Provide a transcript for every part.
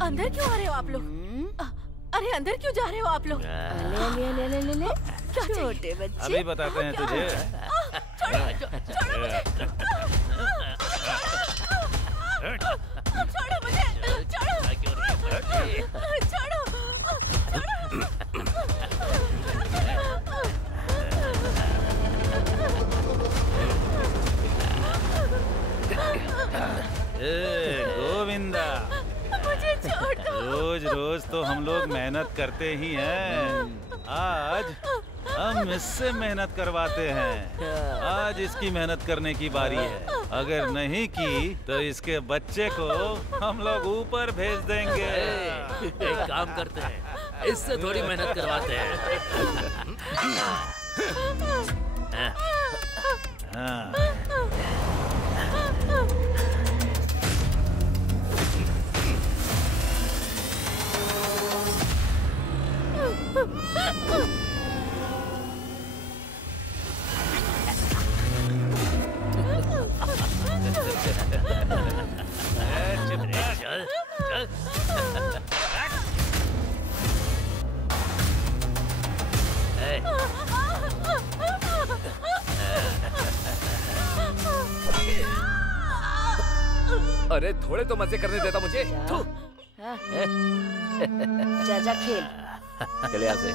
अंदर क्यों आ रहे हो आप लोग? अरे अंदर क्यों जा रहे हो आप लोग? ले क्या छोटे बच्चे, अभी बताते हैं तुझे। छोड़ो मुझे, छोड़ो मुझे, छोड़ो। गोविंदा, मुझे छोड़ दो। रोज रोज तो हम लोग मेहनत करते ही हैं, आज हम इससे मेहनत करवाते हैं। आज इसकी मेहनत करने की बारी है। अगर नहीं की तो इसके बच्चे को हम लोग ऊपर भेज देंगे। एक काम करते हैं, इससे थोड़ी मेहनत करवाते हैं। चल चल। अरे थोड़े तो मजे करने देता मुझे। जा खेल। चले यहाँ से।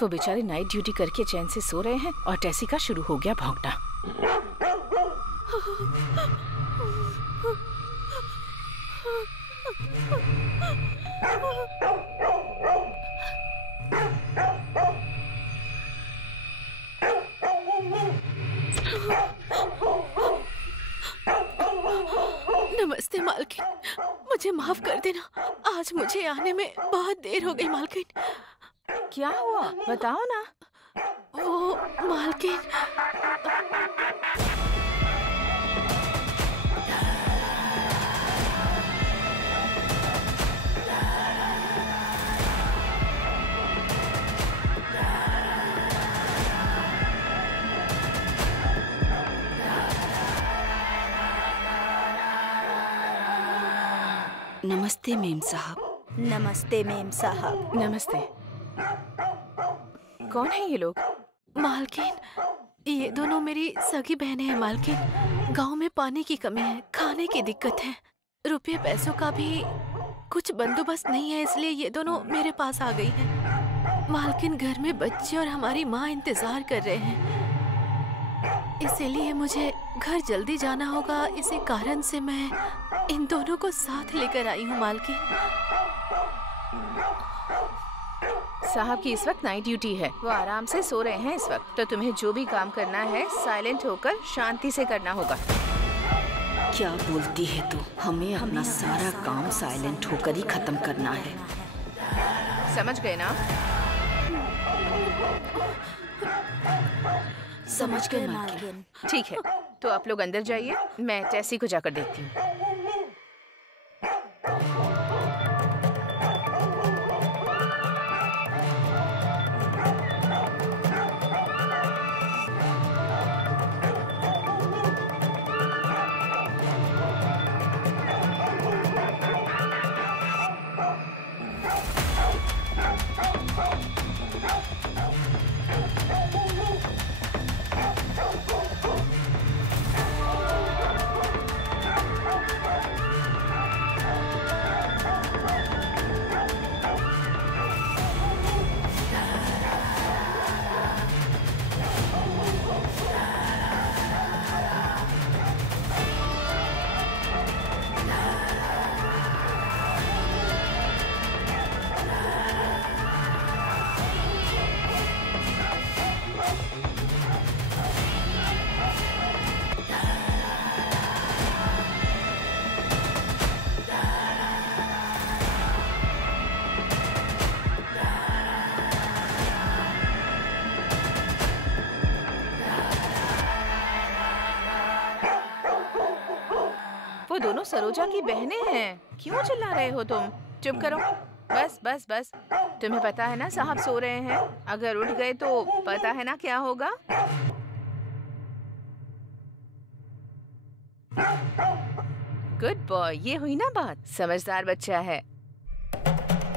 वो बेचारे नाइट ड्यूटी करके चैन से सो रहे हैं और टेसी का शुरू हो गया भौंकना। नमस्ते मालकिन, मुझे माफ कर देना, आज मुझे आने में बहुत देर हो गई मालकिन। क्या हुआ बताओ ना। वो मालकिन, नमस्ते मेम साहब। नमस्ते मेम साहब। नमस्ते। कौन है ये लोग? मालकिन, ये दोनों मेरी सगी बहनें हैं मालकिन। गांव में पानी की कमी है, खाने की दिक्कत है, रुपये पैसों का भी कुछ बंदोबस्त नहीं है, इसलिए ये दोनों मेरे पास आ गई हैं। मालकिन, घर में बच्चे और हमारी माँ इंतजार कर रहे हैं, इसीलिए मुझे घर जल्दी जाना होगा। इसी कारण से मैं इन दोनों को साथ लेकर आई हूँ मालकिन। साहब की इस वक्त नाइट ड्यूटी है, वो आराम से सो रहे हैं इस वक्त, तो तुम्हें जो भी काम करना है साइलेंट होकर शांति से करना होगा। क्या बोलती है तू? हमें अपना सारा काम साइलेंट होकर ही खत्म करना है। समझ गए ना? समझ गए मालकिन। ठीक है, तो आप लोग अंदर जाइए, मैं टेसी को जाकर देखती हूँ। वो दोनों सरोजा की बहनें हैं। क्यों चिल्ला रहे हो तुम? चुप करो। बस बस बस। तुम्हें पता है ना साहब सो रहे हैं। अगर उठ गए तो पता है ना क्या होगा। गुड बॉय, ये हुई ना बात। समझदार बच्चा है।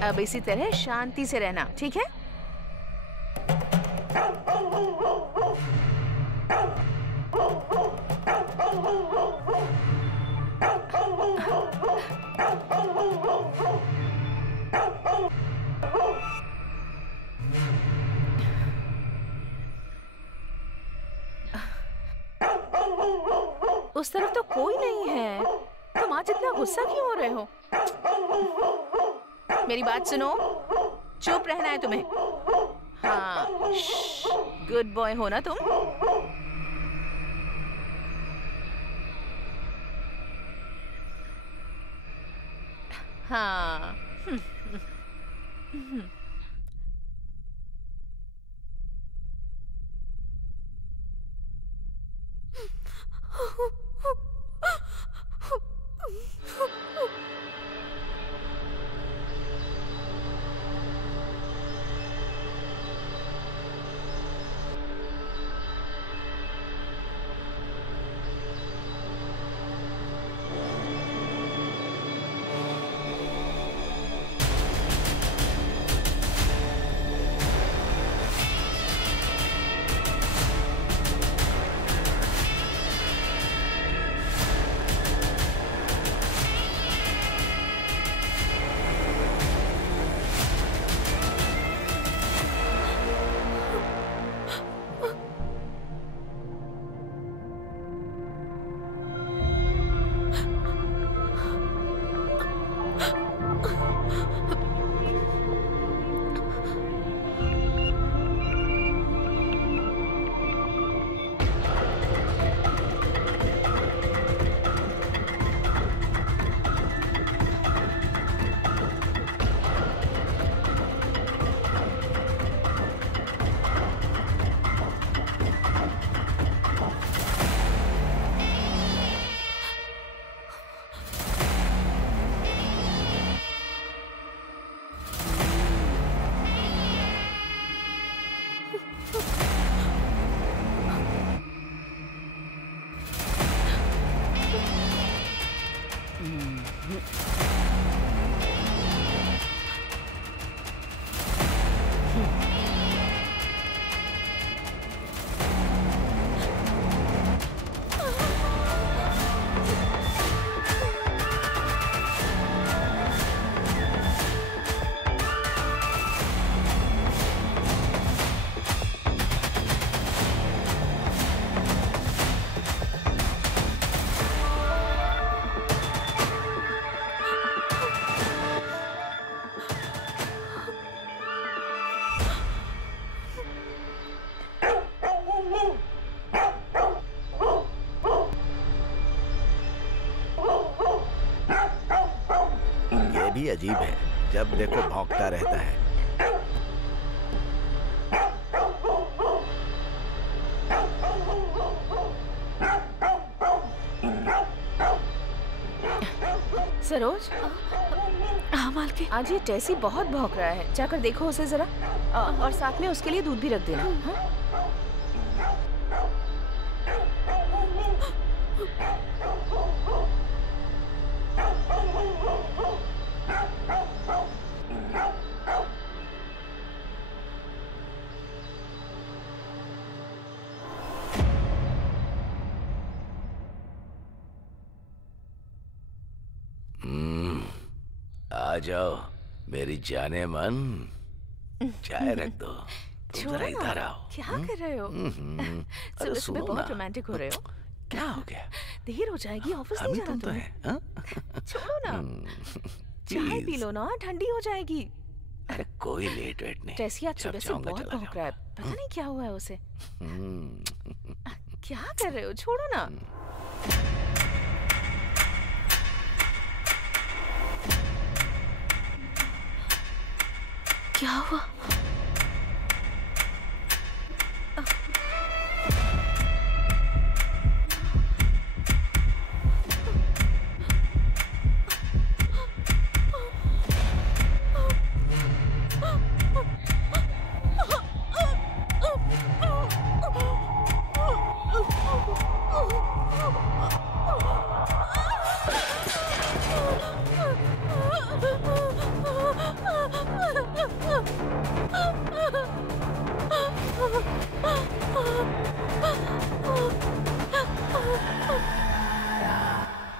अब इसी तरह शांति से रहना, ठीक है? उस तरफ तो कोई नहीं है। तुम आज इतना गुस्सा क्यों हो रहे हो? मेरी बात सुनो, चुप रहना है तुम्हें। हाँ, गुड बॉय हो ना तुम? हाँ। भी अजीब है, जब देखो भौंकता रहता है। सरोज, हाँ मालकिन। आज ये टेसी बहुत भौंक रहा है, जाकर देखो उसे जरा। और साथ में उसके लिए दूध भी रख देना। हाँ? आ जाओ मेरी जाने मन, चाय रख दो। तुम जरा इधर आओ। क्या कर रहे हो? अरे सुबह सुनो बहुत ना। रोमांटिक हो रहे हो। क्या हो गया? देर हो जाएगी, ऑफिस हम नहीं ही जाना तुम तो तुम्हें। है, हाँ? छोड़ो ना, चाय पी लो ना, ठंडी हो जाएगी। अरे कोई लेट वेट नहीं। टेसी आज जब सुबह से चाहूंगा बहुत चला भौंक रहा है, जाऊंगा। पता नहीं क्या हुआ है उसे। हम्म, क्या कर रहे हो? छोड़ो ना। क्या हुआ?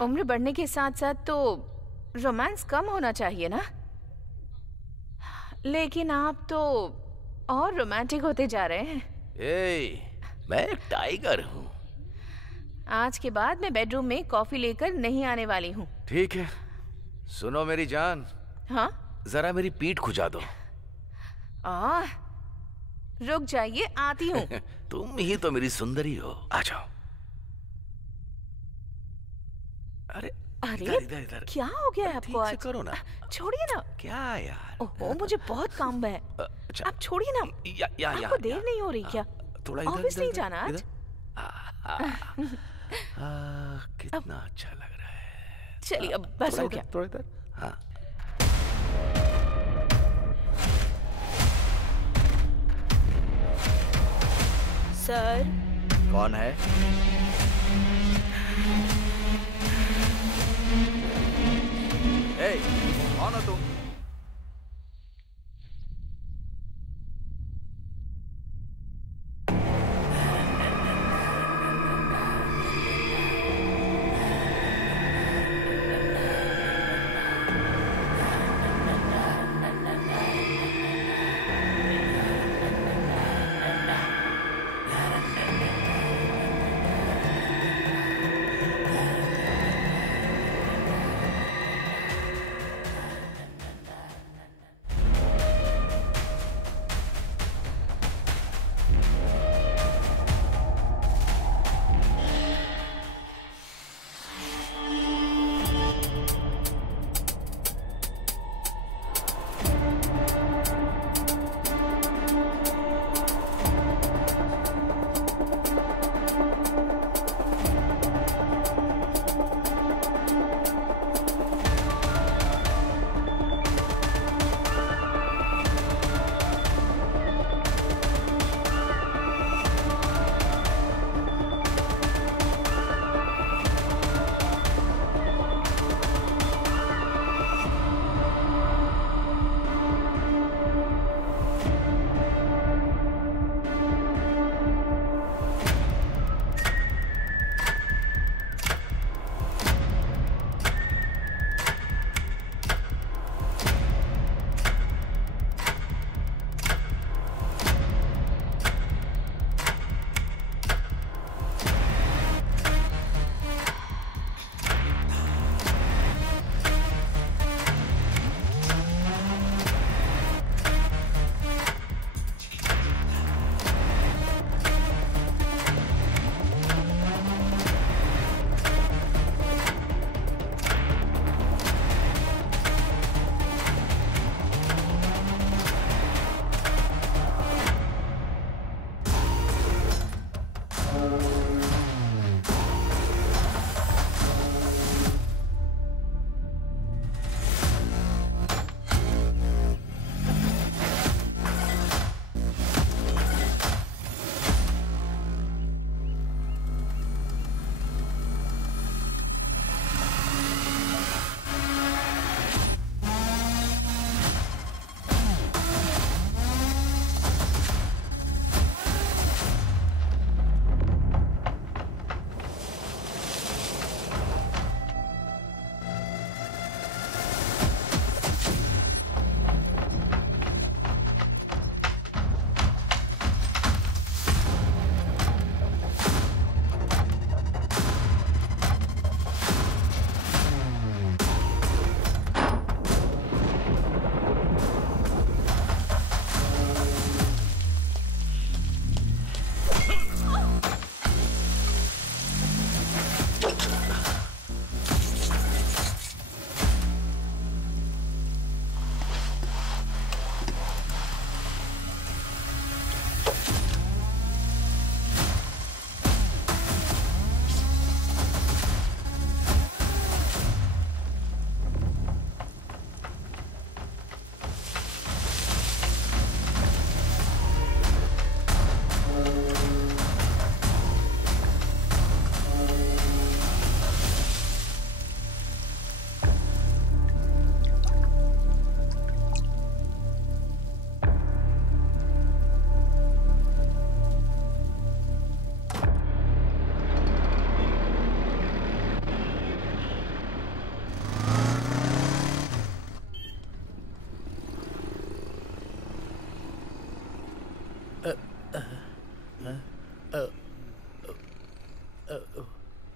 उम्र बढ़ने के साथ साथ तो रोमांस कम होना चाहिए ना, लेकिन आप तो और रोमांटिक होते जा रहे हैं। मैं एक टाइगर हूँ। आज के बाद मैं बेडरूम में कॉफी लेकर नहीं आने वाली हूँ। ठीक है, सुनो मेरी जान, हाँ? जरा मेरी पीठ खुजा दो। रुक जाइए, आती हूँ। तुम ही तो मेरी सुंदरी हो, आ जाओ। अरे अरे इधर इधर इधर। क्या हो गया है आपको ठीक से आज? करो ना। छोड़िए ना। क्या यार? ओहो, मुझे बहुत काम है। अच्छा, आप छोड़िए ना। या आपको देर नहीं हो रही क्या? थोड़ा इधर ऑफिस इधर, नहीं इधर, जाना आज? इधर। कितना अच्छा लग रहा है। चलिए अब बस हो गया। थोड़ा इधर। हाँ। सर, कौन है? ए, कौन हो तुम?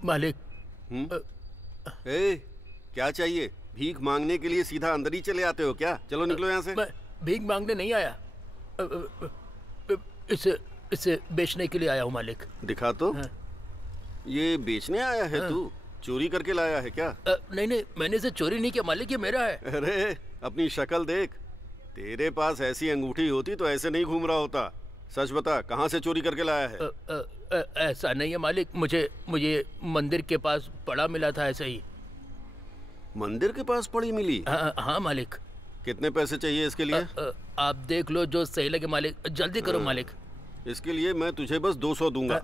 मालिक। क्या चाहिए? भीख मांगने के लिए सीधा अंदर ही चले आते हो क्या? चलो निकलो यहाँ से। मैं भीख मांगने नहीं आया, इसे बेचने के लिए आया हूँ मालिक। दिखा तो। ये बेचने आया है तू? चोरी करके लाया है क्या? नहीं नहीं, मैंने इसे चोरी नहीं किया मालिक, ये मेरा है। अरे अपनी शक्ल देख, तेरे पास ऐसी अंगूठी होती तो ऐसे नहीं घूम रहा होता। सच बता, कहाँ से चोरी करके लाया है? ऐसा नहीं है मालिक, मुझे मंदिर के पास पड़ा मिला था, ऐसे ही। मंदिर के पास पड़ी मिली? हाँ मालिक। कितने पैसे चाहिए इसके लिए? आप देख लो जो सही लगे मालिक, जल्दी करो मालिक। इसके लिए मैं तुझे बस 200 दूंगा।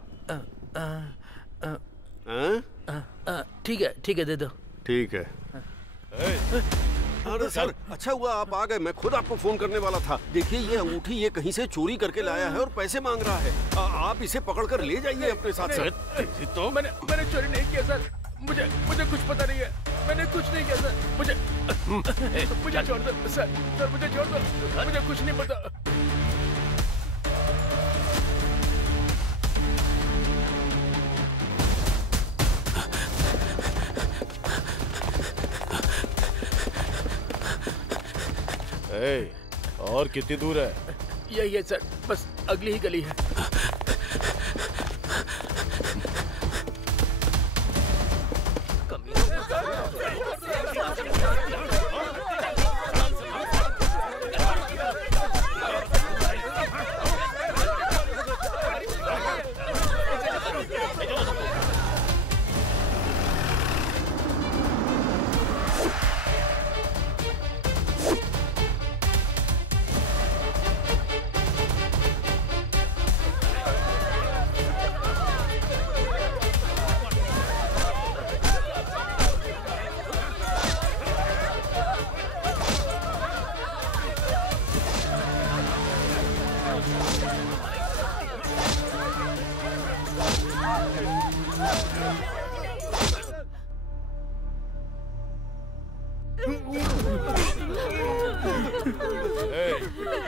ठीक है, दे दो। ठीक है। अरे सर, अच्छा हुआ आप आ गए, मैं खुद आपको फोन करने वाला था। देखिए ये अंगूठी ये कहीं से चोरी करके लाया है और पैसे मांग रहा है। आप इसे पकड़कर ले जाइए अपने साथ। सर तो मैंने चोरी नहीं किया सर, मुझे कुछ पता नहीं है, मैंने कुछ नहीं किया सर। मुझे छोड़ दो सर, मुझे छोड़ दो, मुझे कुछ नहीं पता। और कितनी दूर है? यही है सर, बस अगली ही गली है।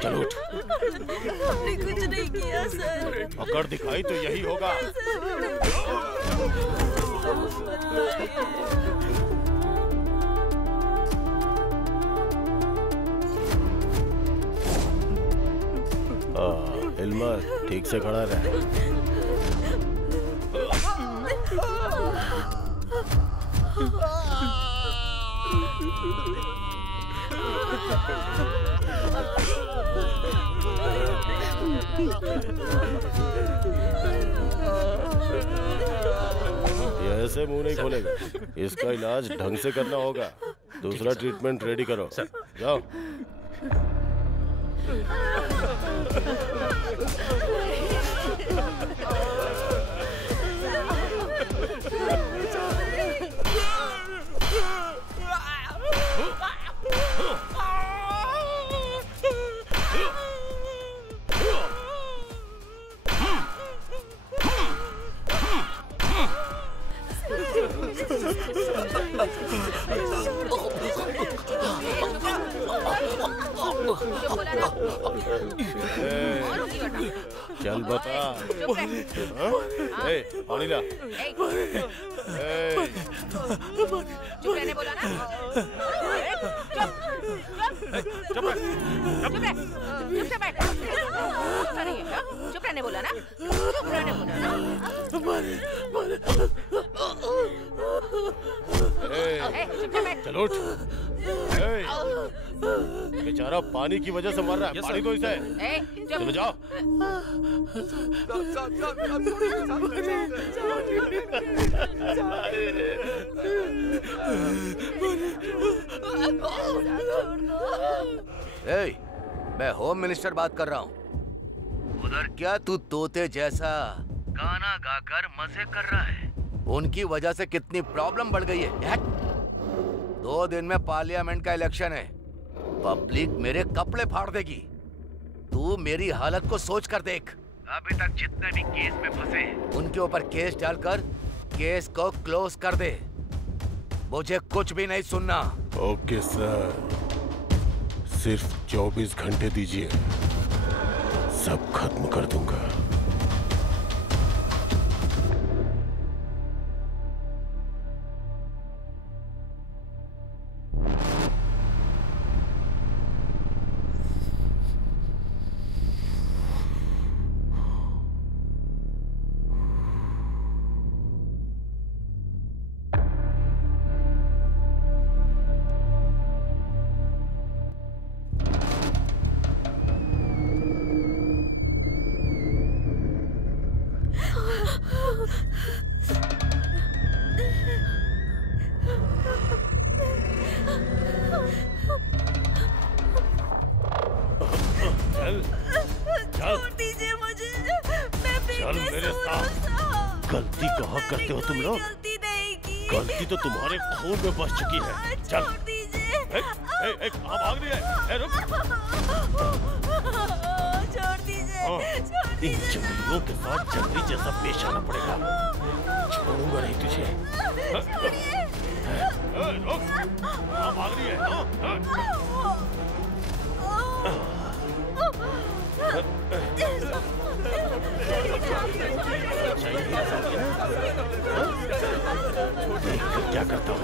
चलो उठ। हमने कुछ नहीं किया सर। अगर दिखाई तो यही होगा। इल्मा ठीक से खड़ा रहे। ये ऐसे मुंह नहीं खोलेगा, इसका इलाज ढंग से करना होगा। दूसरा ट्रीटमेंट रेडी करो। जाओ। चल बता। पानी ला। चुप रहने बोला ना। चुप से बैठ। चुप रहने बोला ना। चुप रहने बोला ना। चलो उठ। बेचारा पानी की वजह से मर रहा है। पानी तो इसे। चलो जाओ। मैं होम मिनिस्टर बात कर रहा हूँ। उधर क्या तू तोते जैसा गाना गाकर मजे कर रहा है? उनकी वजह से कितनी प्रॉब्लम बढ़ गई है। 2 दिन में पार्लियामेंट का इलेक्शन है, पब्लिक मेरे कपड़े फाड़ देगी। तू मेरी हालत को सोच कर देख। अभी तक जितने भी केस में फंसे उनके ऊपर केस डालकर केस को क्लोज कर दे। मुझे कुछ भी नहीं सुनना। ओके सर, सिर्फ 24 घंटे दीजिए, सब खत्म कर दूंगा। छोड़ दीजिए मुझे, मैं चल मेरे साथ। गलती कहाँ करते हो तुम लोग? गलती नहीं की। गलती तो तुम्हारे खून में बस चुकी है। चल छोड़ दीजिए। कहाँ भाग रही है? रुक। छोड़ दीजिए। इन जंगलियों के साथ जंगली जैसा पेश आना पड़ेगा। छोड़ूंगा नहीं तुझे। रुक। कहाँ भाग रही है? क्या करता हूँ?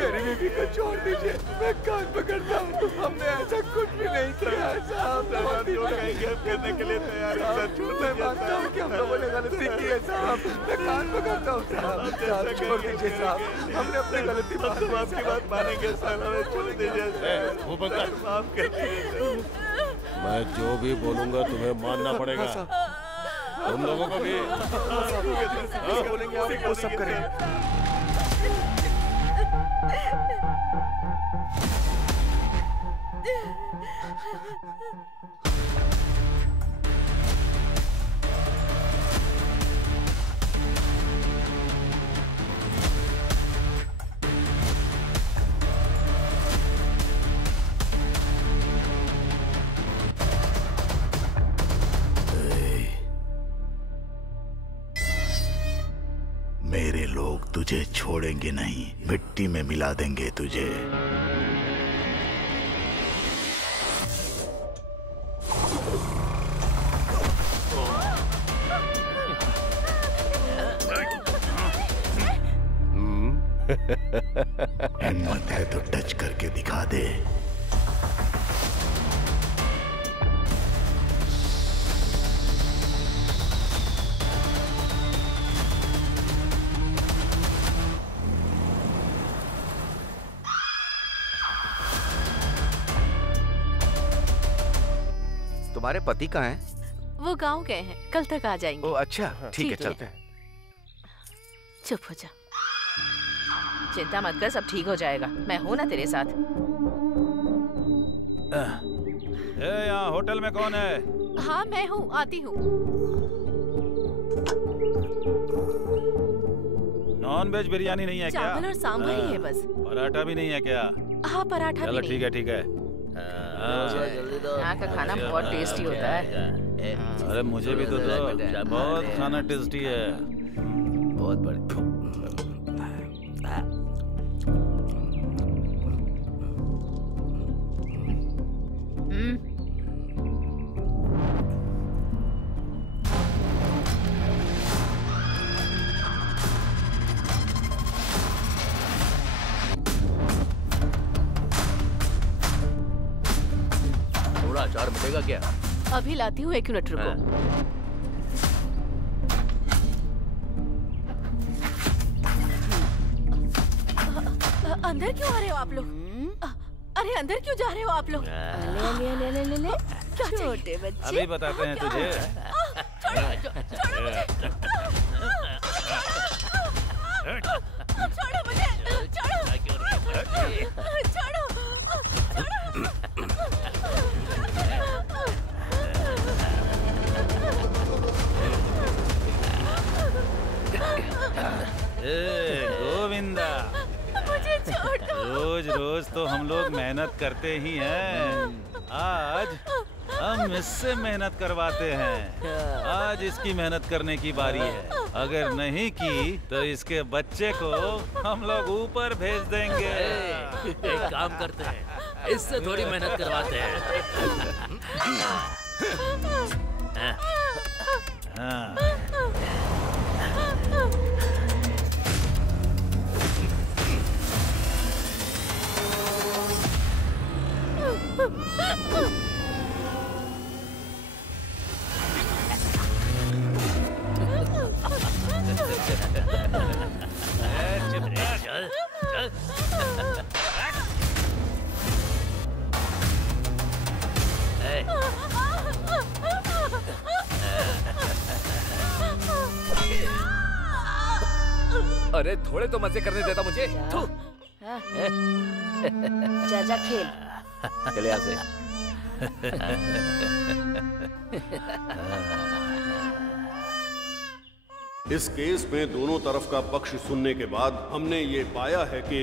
मेरी बीवी को छोड़ दीजिए, मैं कान पकड़ता हूँ। हमने ऐसा कुछ भी नहीं किया। साहब करने के लिए तैयार है। मैं मानता हूँ कि हम लोगों ने गलती की है साहब। मैं कान पकड़ता हूँ साहब। छोड़ दीजिए साहब, हमने अपनी गलती आपकी बात मानेंगे साहब। छोड़ दीजिए। माफ कर दीजिए। मैं जो भी बोलूंगा तुम्हें मानना पड़ेगा। तुम लोगों को भी बोलेंगे आप वो सब करेंगे। मेरे लोग तुझे छोड़ेंगे नहीं, मिट्टी में मिला देंगे तुझे। हिम्मत है तो टच करके दिखा दे। तुम्हारे पति कहाँ हैं? वो गांव गए हैं, कल तक आ जाएंगे। ओ अच्छा, ठीक है, चलते हैं। चुप हो जा। चिंता मत कर, सब ठीक हो जाएगा। मैं हूँ ना तेरे साथ। यहाँ होटल में कौन है? हाँ मैं हूँ, आती हूँ। नॉन वेज बिरयानी नहीं है क्या? चावल और सांभर ही है बस। पराठा भी नहीं है क्या? हाँ पराठा भी नहीं। ठीक है ठीक है। यहाँ का खाना बहुत टेस्टी होता है। अरे मुझे भी तो दो, बहुत खाना टेस्टी है। बहुत बढ़िया। थोड़ा अचार मिलेगा क्या? अभी लाती हूँ, 1 मिनट रुको। अंदर क्यों आ रहे हो आप लोग? अरे अंदर क्यों जा रहे हो आप लोग? ले छोटे बच्चे। अभी बताते हैं तुझे। छोड़ो मुझे, छोड़ो, गोविंदा, मुझे छोड़ दो। रोज रोज तो हम लोग मेहनत करते ही हैं। आज हम इससे मेहनत करवाते हैं। आज इसकी मेहनत करने की बारी है। अगर नहीं की तो इसके बच्चे को हम लोग ऊपर भेज देंगे। एक काम करते हैं, इससे थोड़ी मेहनत करवाते हैं। हाँ। अरे थोड़े तो मजे करने देता मुझे। जा खेल। चले यहाँ से। इस केस में दोनों तरफ का पक्ष सुनने के बाद हमने ये पाया है कि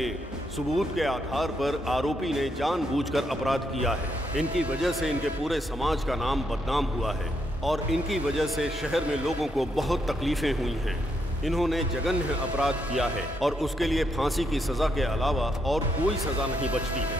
सबूत के आधार पर आरोपी ने जानबूझकर अपराध किया है। इनकी वजह से इनके पूरे समाज का नाम बदनाम हुआ है और इनकी वजह से शहर में लोगों को बहुत तकलीफें हुई हैं। इन्होंने जघन्य अपराध किया है और उसके लिए फांसी की सजा के अलावा और कोई सजा नहीं बचती है।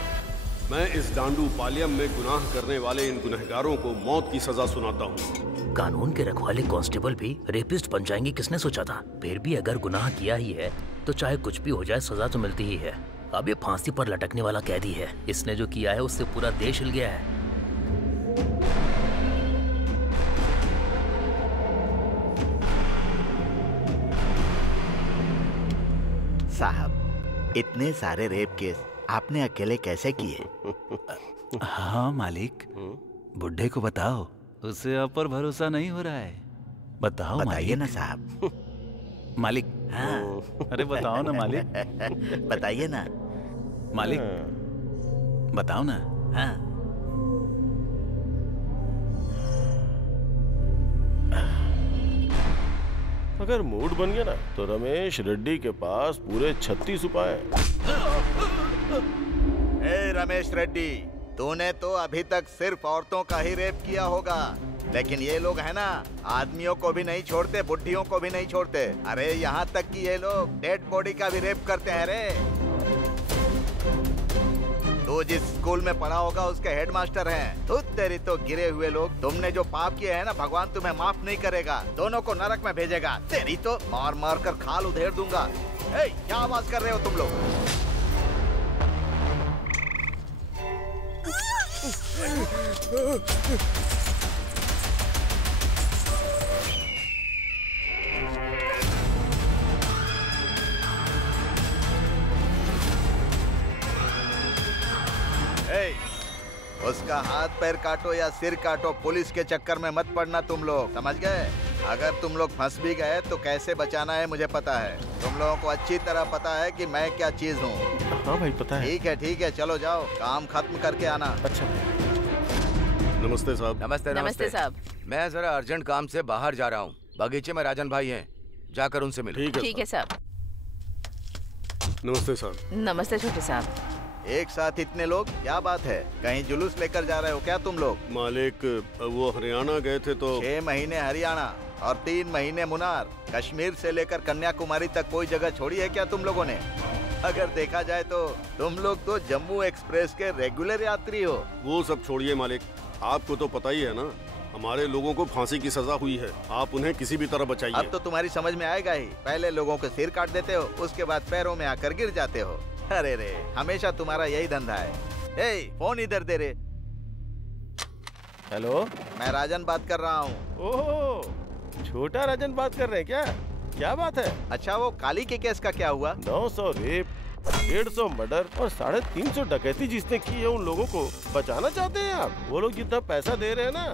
मैं इस डांडू पालियम में गुनाह करने वाले इन गुनहगारों को मौत की सजा सुनाता हूँ। कानून के रखवाले कांस्टेबल भी रेपिस्ट बन जाएंगे, किसने सोचा था? फिर भी अगर गुनाह किया ही है तो चाहे कुछ भी हो जाए सजा तो मिलती ही है। अब ये फांसी पर लटकने वाला कैदी है। इसने जो किया है उससे पूरा देश हिल गया है। साहब, इतने सारे रेप केस आपने अकेले कैसे किए? हाँ मालिक, बुड्ढे को बताओ, उसे आप पर भरोसा नहीं हो रहा है। बताओ बताइए मालिक। ना साहब। मालिक। हाँ। अरे बताओ ना मालिक। बताइए ना मालिक, बताओ ना। हाँ। अगर मूड बन गया ना तो रमेश रेड्डी के पास पूरे 36 उपाय हैं। ए रमेश रेड्डी, तूने तो अभी तक सिर्फ औरतों का ही रेप किया होगा, लेकिन ये लोग है ना, आदमियों को भी नहीं छोड़ते, बुढ़ियों को भी नहीं छोड़ते। अरे यहाँ तक कि ये लोग डेड बॉडी का भी रेप करते हैं रे। तू जिस स्कूल में पढ़ा होगा उसके हेडमास्टर हैं। तू तेरी तो गिरे हुए लोग, तुमने जो पाप किए हैं ना, भगवान तुम्हें माफ नहीं करेगा, दोनों को नरक में भेजेगा। तेरी तो मार मार कर खाल उधेड़ दूंगा। ए, क्या आवाज कर रहे हो तुम लोग? उसका हाथ पैर काटो या सिर काटो, पुलिस के चक्कर में मत पड़ना तुम लोग, समझ गए? अगर तुम लोग फंस भी गए तो कैसे बचाना है मुझे पता है। तुम लोगों को अच्छी तरह पता है कि मैं क्या चीज हूँ। हाँ भाई पता है। ठीक है, चलो जाओ, काम खत्म करके आना। अच्छा। नमस्ते साहब। नमस्ते नमस्ते साहब। मैं जरा अर्जेंट काम से बाहर जा रहा हूँ। बगीचे में राजन भाई हैं, जाकर उनसे मिलो। ठीक है साहब। नमस्ते साहब। नमस्ते छोटे साहब। एक साथ इतने लोग, क्या बात है? कहीं जुलूस लेकर जा रहे हो क्या तुम लोग? मालिक, वो हरियाणा गए थे तो 6 महीने हरियाणा और 3 महीने मुनार, कश्मीर से लेकर कन्याकुमारी तक कोई जगह छोड़ी है क्या तुम लोगों ने? अगर देखा जाए तो तुम लोग तो जम्मू एक्सप्रेस के रेगुलर यात्री हो। वो सब छोड़िए मालिक, आपको तो पता ही है ना, हमारे लोगों को फांसी की सजा हुई है। आप उन्हें किसी भी तरह बचाइए। अब तो तुम्हारी समझ में आएगा ही। पहले लोगों के सिर काट देते हो, उसके बाद पैरों में आकर गिर जाते हो। अरे रे, हमेशा तुम्हारा यही धंधा है। ए, फोन इधर दे रे। हेलो, मैं राजन बात कर रहा हूँ। ओह, छोटा राजन बात कर रहे हैं क्या? क्या बात है? अच्छा, वो काली के केस का क्या हुआ? 900 रेप, 150 मर्डर और 350 डकैती जिसने की है, उन लोगों को बचाना चाहते हैं आप? वो लोग जितना पैसा दे रहे हैं ना,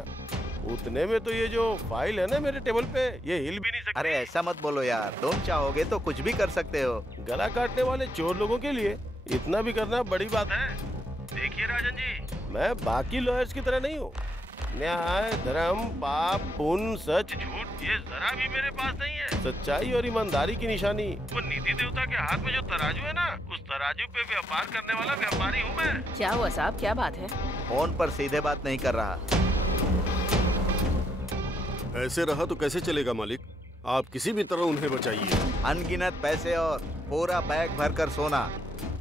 उतने में तो ये जो फाइल है ना मेरे टेबल पे, ये हिल भी नहीं सकती। अरे ऐसा मत बोलो यार, तुम चाहोगे तो कुछ भी कर सकते हो। गला काटने वाले चोर लोगों के लिए इतना भी करना बड़ी बात है। देखिए राजन जी, मैं बाकी लॉयर्स की तरह नहीं हूँ। न्याय, धर्म, पाप, पुण्य, सच, झूठ, ये जरा भी मेरे पास नहीं है। सच्चाई और ईमानदारी की निशानी वो निधि देवता के हाथ में जो तराजू है ना, उस तराजू पे व्यापार करने वाला व्यापारी हूँ मैं। क्या हुआ साहब, क्या बात है? फोन पर सीधे बात नहीं कर रहा। ऐसे रहा तो कैसे चलेगा मालिक, आप किसी भी तरह उन्हें बचाइए। अनगिनत पैसे और पूरा बैग भरकर सोना,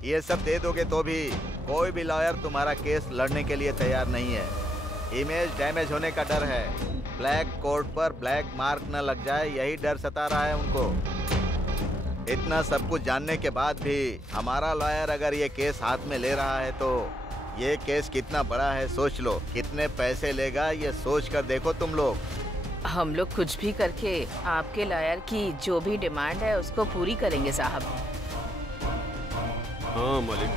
ये सब दे दोगे तो भी कोई भी लॉयर तुम्हारा केस लड़ने के लिए तैयार नहीं है। इमेज डैमेज होने का डर है, ब्लैक कोर्ट पर ब्लैक मार्क न लग जाए, यही डर सता रहा है उनको। इतना सब कुछ जानने के बाद भी हमारा लॉयर अगर ये केस हाथ में ले रहा है तो ये केस कितना बड़ा है सोच लो। कितने पैसे लेगा ये सोच कर देखो तुम लोग। हम लोग कुछ भी करके आपके लॉयर की जो भी डिमांड है उसको पूरी करेंगे साहब। हाँ मालिक।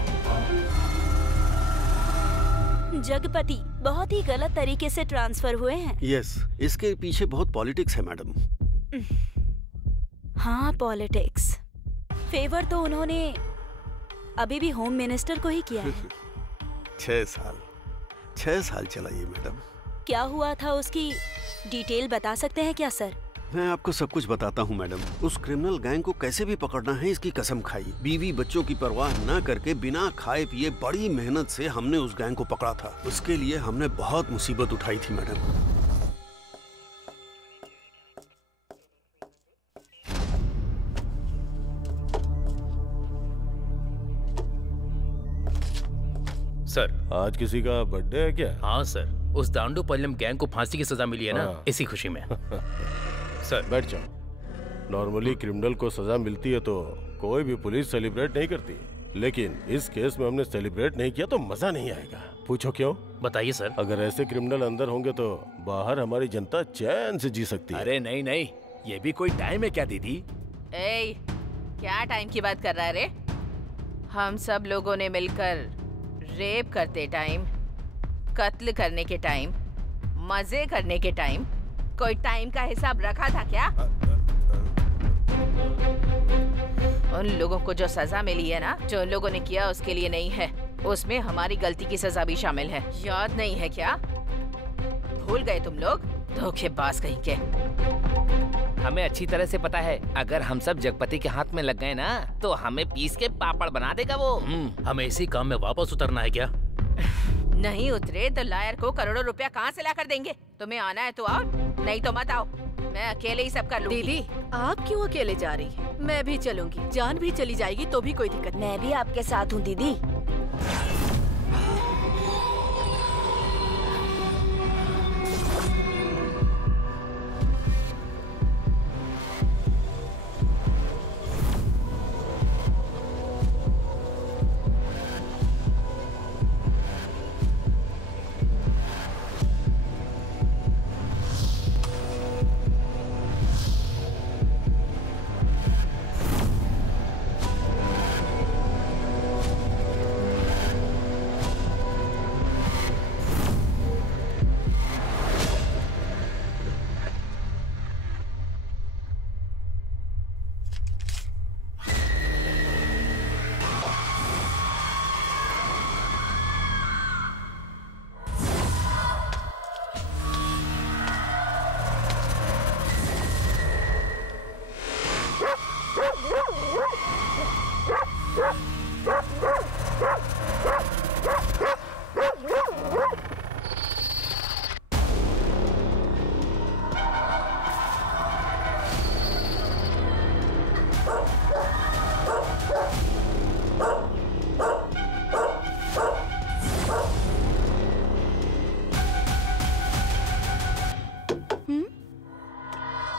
जगपति बहुत ही गलत तरीके से ट्रांसफर हुए हैं। यस, इसके पीछे बहुत पॉलिटिक्स है मैडम। हाँ पॉलिटिक्स। फेवर तो उन्होंने अभी भी होम मिनिस्टर को ही किया है। 6 साल चला ये मैडम। क्या हुआ था उसकी डिटेल बता सकते हैं क्या सर? मैं आपको सब कुछ बताता हूँ मैडम। उस क्रिमिनल गैंग को कैसे भी पकड़ना है इसकी कसम खाई। बीवी बच्चों की परवाह न करके बिना खाए पिए बड़ी मेहनत से हमने उस गैंग को पकड़ा था। उसके लिए हमने बहुत मुसीबत उठाई थी मैडम। सर, आज किसी का बर्थडे है क्या? हाँ सर, उस दांडू पल्लम गैंग को फांसी की सजा मिली है ना, इसी खुशी में। सर बैठ जाओ। नॉर्मली क्रिमिनल को सजा मिलती है तो कोई भी पुलिस सेलिब्रेट नहीं करती, लेकिन इस केस में हमने सेलिब्रेट नहीं किया तो मजा नहीं आएगा। पूछो क्यों? बताइए सर। अगर ऐसे क्रिमिनल अंदर होंगे तो बाहर हमारी जनता चैन से जी सकती है। अरे नहीं नहीं, ये भी कोई टाइम है क्या दीदी? ए, क्या टाइम की बात कर रहा है रे? हम सब लोगों ने मिलकर रेप करते टाइम, कत्ल करने के टाइम, मजे करने के टाइम कोई टाइम का हिसाब रखा था क्या? उन लोगों को जो सजा मिली है ना, जो उन लोगों ने किया उसके लिए नहीं है, उसमें हमारी गलती की सजा भी शामिल है। याद नहीं है क्या? भूल गए तुम लोग? धोखेबाज कहीं के। हमें अच्छी तरह से पता है, अगर हम सब जगपति के हाथ में लग गए ना तो हमें पीस के पापड़ बना देगा वो। हमें इसी काम में वापस उतरना है क्या? नहीं उतरे तो लायर को करोड़ों रुपया कहाँ से ला कर देंगे? तुम्हें आना है तो आओ, नहीं तो मत आओ। मैं अकेले ही सब कर लूंगी। दीदी, आप क्यों अकेले जा रही हैं? मैं भी चलूंगी। जान भी चली जाएगी तो भी कोई दिक्कत नहीं। मैं भी आपके साथ हूँ दीदी।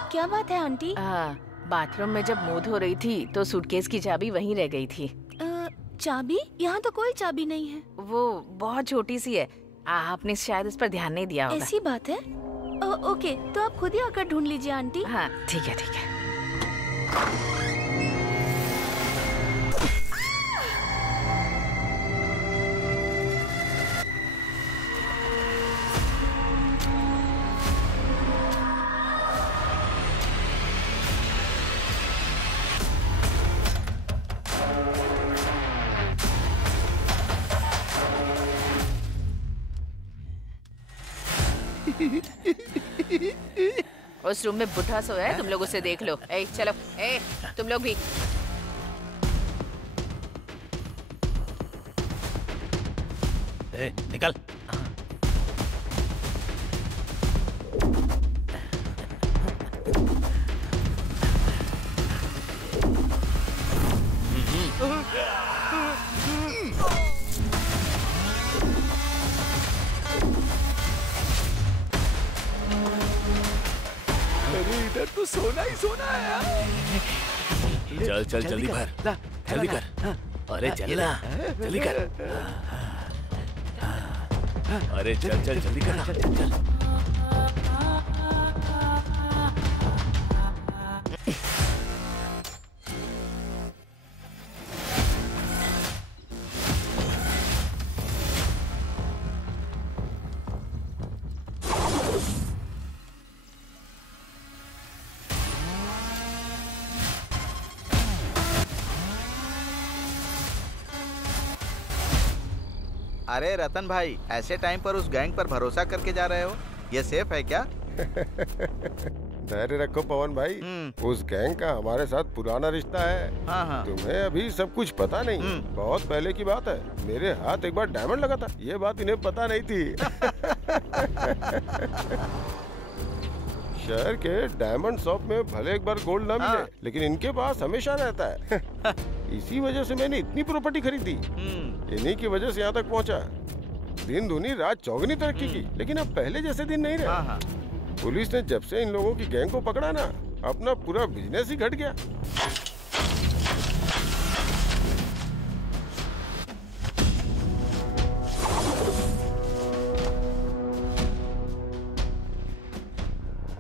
क्या बात है आंटी? बाथरूम में जब मुंह धो रही थी तो सूटकेस की चाबी वहीं रह गई थी। चाबी? यहाँ तो कोई चाबी नहीं है। वो बहुत छोटी सी है, आपने शायद उस पर ध्यान नहीं दिया होगा। ऐसी बात है? ओके, तो आप खुद ही आकर ढूंढ लीजिए आंटी। हाँ ठीक है ठीक है। उस रूम में बुढ़ा सोया है, तुम लोग उसे देख लो। ए, चलो, ए, तुम लोग भी। ए, निकल। इधर तो सोना ही सोना है यार। चल चल जल्दी भर, जल्दी कर। अरे चल ना, जल्दी कर। अरे चल चल जल्दी कर, चल चल। अरे रतन भाई, ऐसे टाइम पर उस गैंग पर भरोसा करके जा रहे हो? ये सेफ है क्या? धैर्य रखो पवन भाई, उस गैंग का हमारे साथ पुराना रिश्ता है। हाँ। तुम्हें अभी सब कुछ पता नहीं, बहुत पहले की बात है। मेरे हाथ एक बार डायमंड लगा था, ये बात इन्हें पता नहीं थी। शहर के डायमंड शॉप में भले एक बार गोल्ड ना मिले, लेकिन इनके पास हमेशा रहता है। इसी वजह से मैंने इतनी प्रॉपर्टी खरीदी, इन्हीं की वजह से यहाँ तक पहुँचा। दिन दूनी रात चौगनी तरक्की की, लेकिन अब पहले जैसे दिन नहीं रहे। पुलिस ने जब से इन लोगों की गैंग को पकड़ा ना, अपना पूरा बिजनेस ही घट गया।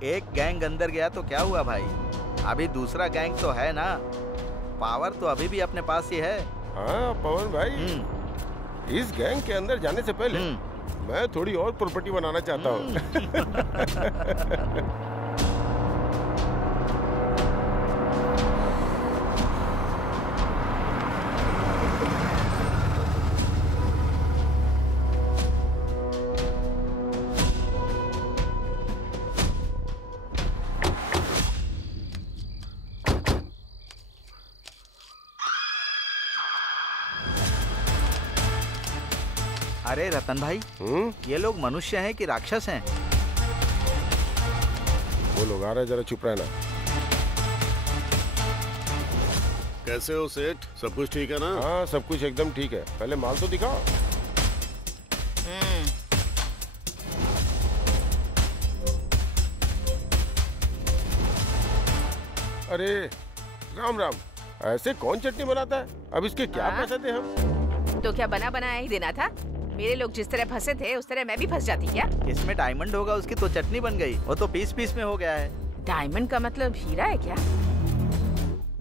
एक गैंग अंदर गया तो क्या हुआ भाई, अभी दूसरा गैंग तो है ना। पावर तो अभी भी अपने पास ही है। हाँ पवन भाई, इस गैंग के अंदर जाने से पहले मैं थोड़ी और प्रॉपर्टी बनाना चाहता हूँ। अरे रतन भाई, ये लोग मनुष्य हैं कि राक्षस हैं? वो लोग आ रहे, जरा चुप रहना। कैसे हो सेठ, सब कुछ ठीक है ना? हाँ सब कुछ एकदम ठीक है, पहले माल तो दिखाओ। अरे राम राम, ऐसे कौन चटनी बनाता है? अब इसके क्या पैसे दे हम? तो क्या बना बनाया ही देना था? मेरे लोग जिस तरह फंसे थे उस तरह मैं भी फंस जाती क्या? इसमें डायमंड होगा, उसकी तो चटनी बन गई। वो तो पीस पीस में हो गया है। डायमंड का मतलब हीरा है क्या?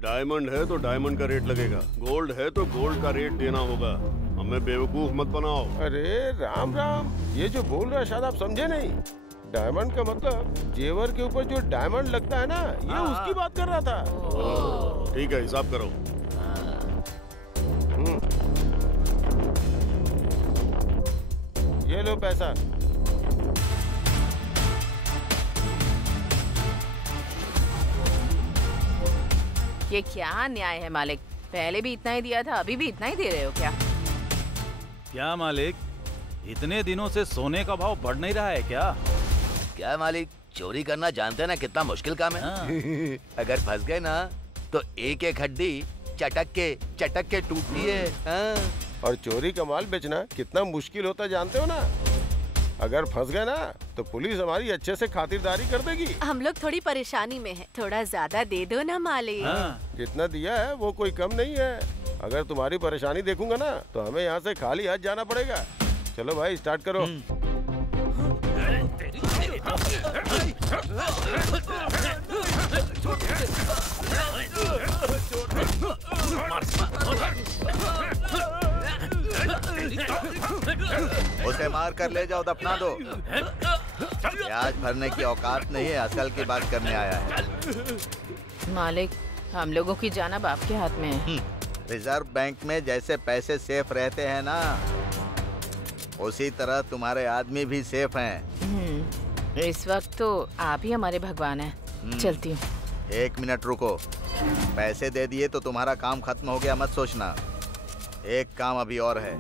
डायमंड है तो डायमंड का रेट लगेगा, गोल्ड है तो गोल्ड का रेट देना होगा। हमें बेवकूफ मत बनाओ। अरे राम राम, ये जो बोल रहा है शायद आप समझे नहीं। डायमंड का मतलब जेवर के ऊपर जो डायमंड लगता है ना, ये उसकी बात कर रहा था। ठीक है, हिसाब करो। ये लो पैसा। ये क्या न्याय है मालिक? पहले भी इतना ही दिया था, अभी भी इतना ही दे रहे हो क्या? क्या मालिक, इतने दिनों से सोने का भाव बढ़ नहीं रहा है क्या? क्या मालिक, चोरी करना जानते ना कितना मुश्किल काम है। अगर फंस गए ना तो एक एक हड्डी चटक के टूटती है। और चोरी का माल बेचना कितना मुश्किल होता जानते हो ना। अगर फंस गए ना तो पुलिस हमारी अच्छे से खातिरदारी कर देगी। हम लोग थोड़ी परेशानी में हैं, थोड़ा ज्यादा दे दो ना मालिक। जितना दिया है वो कोई कम नहीं है। अगर तुम्हारी परेशानी देखूंगा ना तो हमें यहाँ से खाली हाथ जाना पड़ेगा। चलो भाई स्टार्ट करो। उसे मार कर ले जाओ, दफना दो। ब्याज भरने की औकात नहीं है, असल की बात करने आया है। मालिक, हम लोगों की जान अब आपके हाथ में है। रिजर्व बैंक में जैसे पैसे सेफ रहते हैं ना, उसी तरह तुम्हारे आदमी भी सेफ हैं। इस वक्त तो आप ही हमारे भगवान हैं। चलती हूँ। 1 मिनट रुको। पैसे दे दिए तो तुम्हारा काम खत्म हो गया मत सोचना। एक काम अभी और है।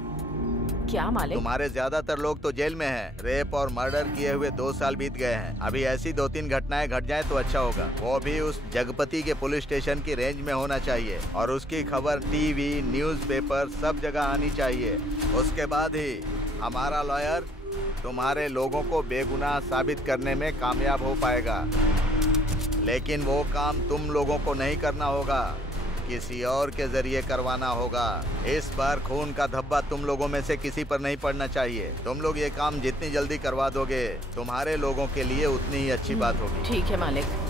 क्या मालिक? तुम्हारे ज्यादातर लोग तो जेल में हैं। रेप और मर्डर किए हुए 2 साल बीत गए हैं। अभी ऐसी 2-3 घटनाएं घट जाएं तो अच्छा होगा। वो भी उस जगपति के पुलिस स्टेशन की रेंज में होना चाहिए और उसकी खबर टीवी, न्यूज़पेपर सब जगह आनी चाहिए। उसके बाद ही हमारा लॉयर तुम्हारे लोगों को बेगुनाह साबित करने में कामयाब हो पाएगा। लेकिन वो काम तुम लोगों को नहीं करना होगा, किसी और के जरिए करवाना होगा। इस बार खून का धब्बा तुम लोगों में से किसी पर नहीं पड़ना चाहिए। तुम लोग ये काम जितनी जल्दी करवा दोगे तुम्हारे लोगों के लिए उतनी ही अच्छी बात होगी। ठीक है मालिक।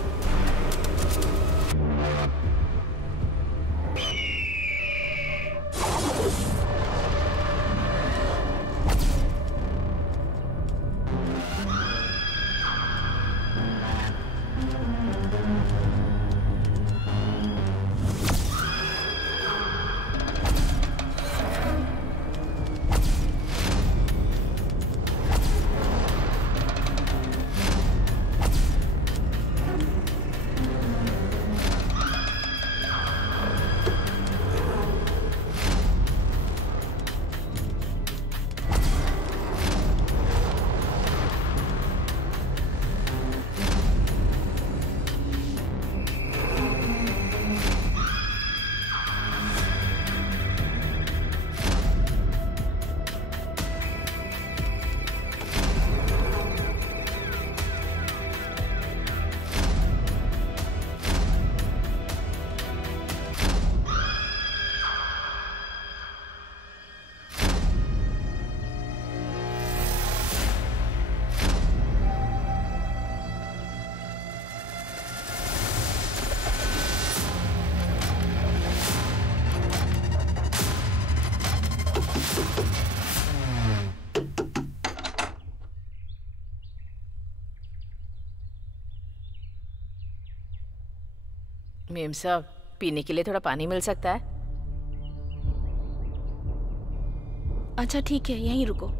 मेम साहब, पीने के लिए थोड़ा पानी मिल सकता है? अच्छा ठीक है, यहीं रुको।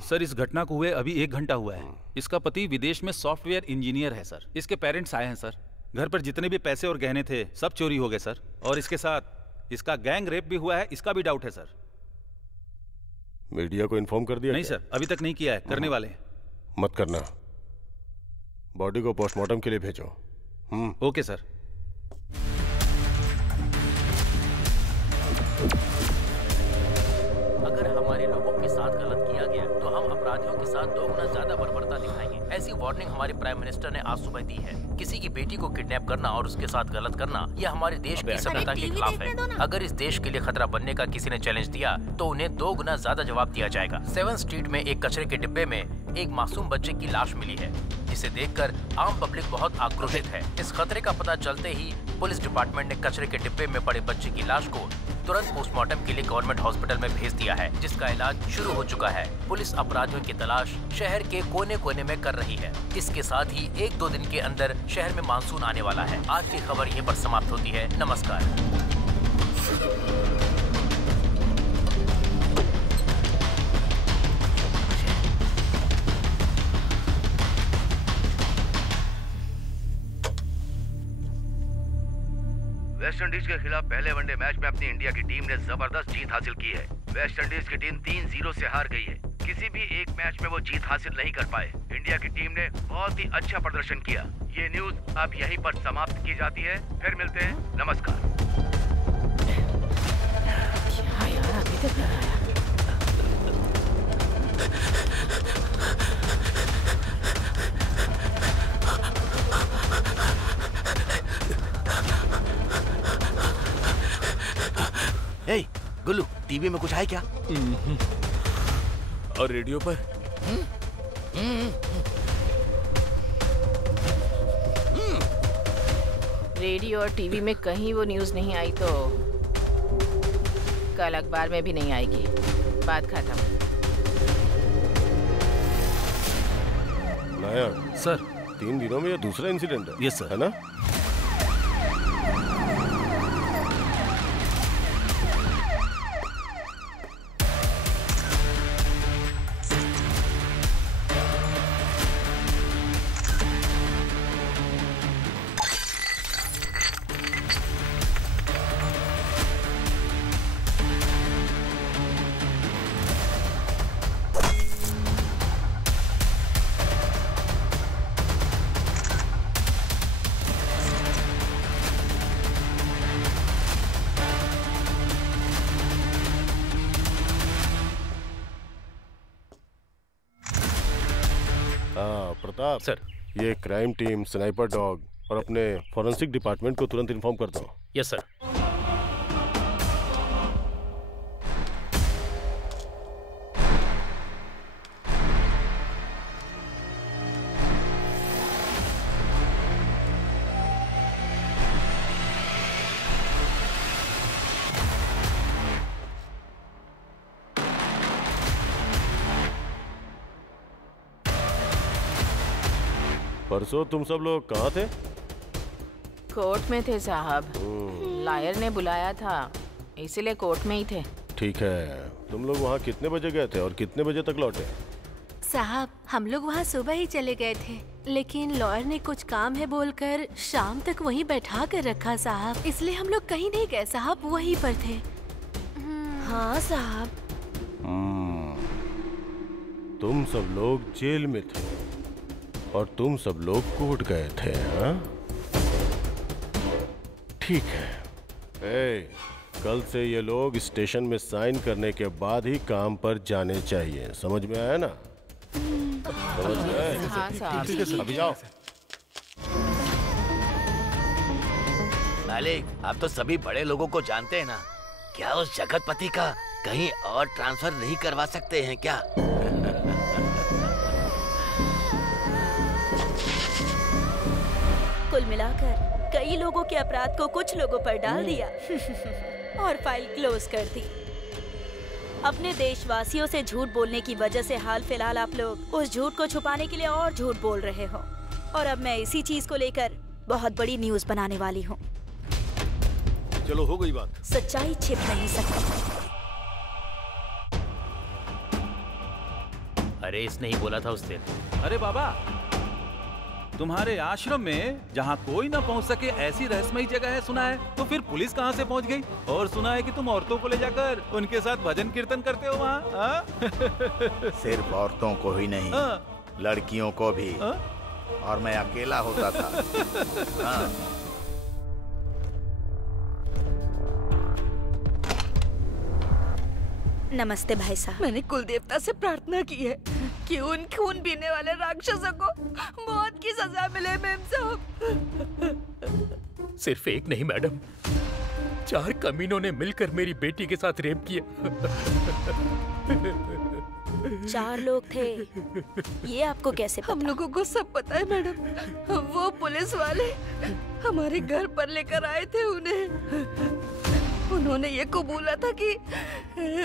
सर, इस घटना को हुए अभी 1 घंटा हुआ है। इसका पति विदेश में सॉफ्टवेयर इंजीनियर है सर। इसके पेरेंट्स आए हैं सर। घर पर जितने भी पैसे और गहने थे सब चोरी हो गए सर। और इसके साथ इसका गैंग रेप भी हुआ है, इसका भी डाउट है सर। मीडिया को इन्फॉर्म कर दिया? नहीं सर, अभी तक नहीं किया है, करने वाले हैं। मत करना, बॉडी को पोस्टमार्टम के लिए भेजो। Okay sir. अगर हमारे लोगों के साथ गलत किया गया तो हम अपराधियों के साथ 2 गुना ज्यादा बर्बरता दिखाएंगे। ऐसी वार्निंग हमारे प्राइम मिनिस्टर ने आज सुबह दी है। किसी की बेटी को किडनैप करना और उसके साथ गलत करना यह हमारे देश की सभ्यता के खिलाफ है। अगर इस देश के लिए खतरा बनने का किसी ने चैलेंज दिया तो उन्हें 2 गुना ज्यादा जवाब दिया जाएगा। 7 स्ट्रीट में एक कचरे के डिब्बे में एक मासूम बच्चे की लाश मिली है, जिसे देखकर आम पब्लिक बहुत आक्रोशित है। इस खतरे का पता चलते ही पुलिस डिपार्टमेंट ने कचरे के डिब्बे में पड़े बच्चे की लाश को तुरंत पोस्टमार्टम के लिए गवर्नमेंट हॉस्पिटल में भेज दिया है, जिसका इलाज शुरू हो चुका है। पुलिस अपराधियों की तलाश शहर के कोने कोने में कर रही है। इसके साथ ही 1-2 दिन के अंदर शहर में मानसून आने वाला है। आज की खबर यहीं पर समाप्त होती है। नमस्कार। वेस्ट इंडीज के खिलाफ पहले वनडे मैच में अपनी इंडिया की टीम ने जबरदस्त जीत हासिल की है। वेस्ट इंडीज की टीम 3-0 से हार गई है। किसी भी एक मैच में वो जीत हासिल नहीं कर पाए। इंडिया की टीम ने बहुत ही अच्छा प्रदर्शन किया। ये न्यूज अब यहीं पर समाप्त की जाती है। फिर मिलते हैं, नमस्कार। क्या यार, अभी तक नहीं आया। हे गुल्लू, टीवी में कुछ है क्या? और रेडियो पर? रेडियो और टीवी में कहीं वो न्यूज़ नहीं आई तो कल अखबार में भी नहीं आएगी। बात खत्म। नायक सर, 3 दिनों में ये दूसरा इंसिडेंट है। Yes sir. है ना? प्रताप सर, ये क्राइम टीम, स्नाइपर डॉग और अपने फॉरेंसिक डिपार्टमेंट को तुरंत इन्फॉर्म करता हूँ। Yes sir. परसों तुम सब लोग कहाँ थे? कोर्ट में थे साहब। लायर ने बुलाया था, इसीलिए कोर्ट में ही थे। ठीक है, तुम लोग वहाँ कितने बजे गए थे और कितने बजे तक लौटे? साहब, हम लोग वहाँ सुबह ही चले गए थे, लेकिन लॉयर ने कुछ काम है बोलकर शाम तक वहीं बैठा कर रखा साहब, इसलिए हम लोग कहीं नहीं गए साहब, वहीं पर थे। हाँ साहब। तुम सब लोग जेल में थे और तुम सब लोग कोर्ट गए थे, हाँ? ठीक है। कल से ये लोग स्टेशन में साइन करने के बाद ही काम पर जाने चाहिए। समझ में आया ना? समझ में आया? हाँ साहब। अभी जाओ। मालिक, आप तो सभी बड़े लोगों को जानते हैं ना। क्या उस जगतपति का कहीं और ट्रांसफर नहीं करवा सकते हैं क्या? कुल मिलाकर कई लोगों के अपराध को कुछ लोगों पर डाल दिया और फाइल क्लोज कर दी। अपने देशवासियों से झूठ बोलने की वजह से हाल फिलहाल आप लोग उस झूठ को छुपाने के लिए और झूठ बोल रहे हो, और अब मैं इसी चीज को लेकर बहुत बड़ी न्यूज बनाने वाली हूँ। चलो, हो गई बात। सच्चाई छिप नहीं सकती। अरे इसने ही बोला था उस दिन। अरे बाबा, तुम्हारे आश्रम में जहाँ कोई ना पहुँच सके ऐसी रहस्यमयी जगह है सुना है, तो फिर पुलिस कहाँ से पहुँच गई? और सुना है कि तुम औरतों को ले जाकर उनके साथ भजन कीर्तन करते हो वहाँ। सिर्फ औरतों को ही नहीं, लड़कियों को भी। और मैं अकेला होता था। हाँ। नमस्ते भाई साहब। मैंने कुल देवता से प्रार्थना की है कि उन खून पीने वाले राक्षसों को मौत की सजा मिले मेम साहब। सिर्फ एक नहीं मैडम, 4 कमीनों ने मिलकर मेरी बेटी के साथ रेप किया। 4 लोग थे, ये आपको कैसे पता? हम लोगों को सब पता है मैडम। वो पुलिस वाले हमारे घर पर लेकर आए थे उन्हें। उन्होंने ये कबूला था कि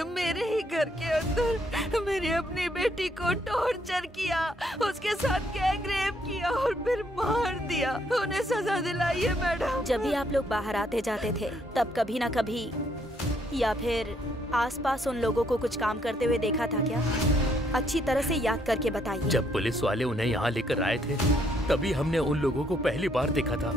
मेरे ही घर के अंदर मेरी अपनी बेटी को टॉर्चर किया, उसके साथ गैंग रेप किया और फिर मार दिया। उन्हें सजा दिलाई है मैडम। जब भी आप लोग बाहर आते जाते थे तब कभी ना कभी या फिर आसपास उन लोगों को कुछ काम करते हुए देखा था क्या? अच्छी तरह से याद करके बताइए। जब पुलिस वाले उन्हें यहाँ लेकर आए थे तभी हमने उन लोगों को पहली बार देखा था।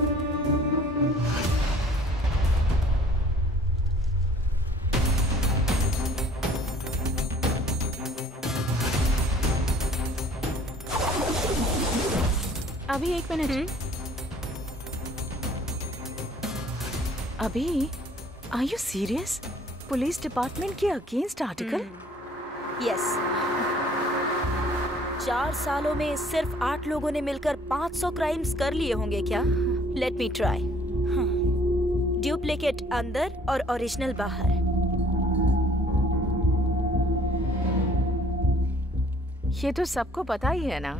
अभी 1 मिनट। अभी are you serious? Police department के अगेंस्ट आर्टिकल? यस। 4 सालों में सिर्फ 8 लोगों ने मिलकर 500 क्राइम्स कर लिए होंगे क्या? Let me try. डुप्लीकेट अंदर और ओरिजिनल बाहर। ये तो सबको पता ही है ना।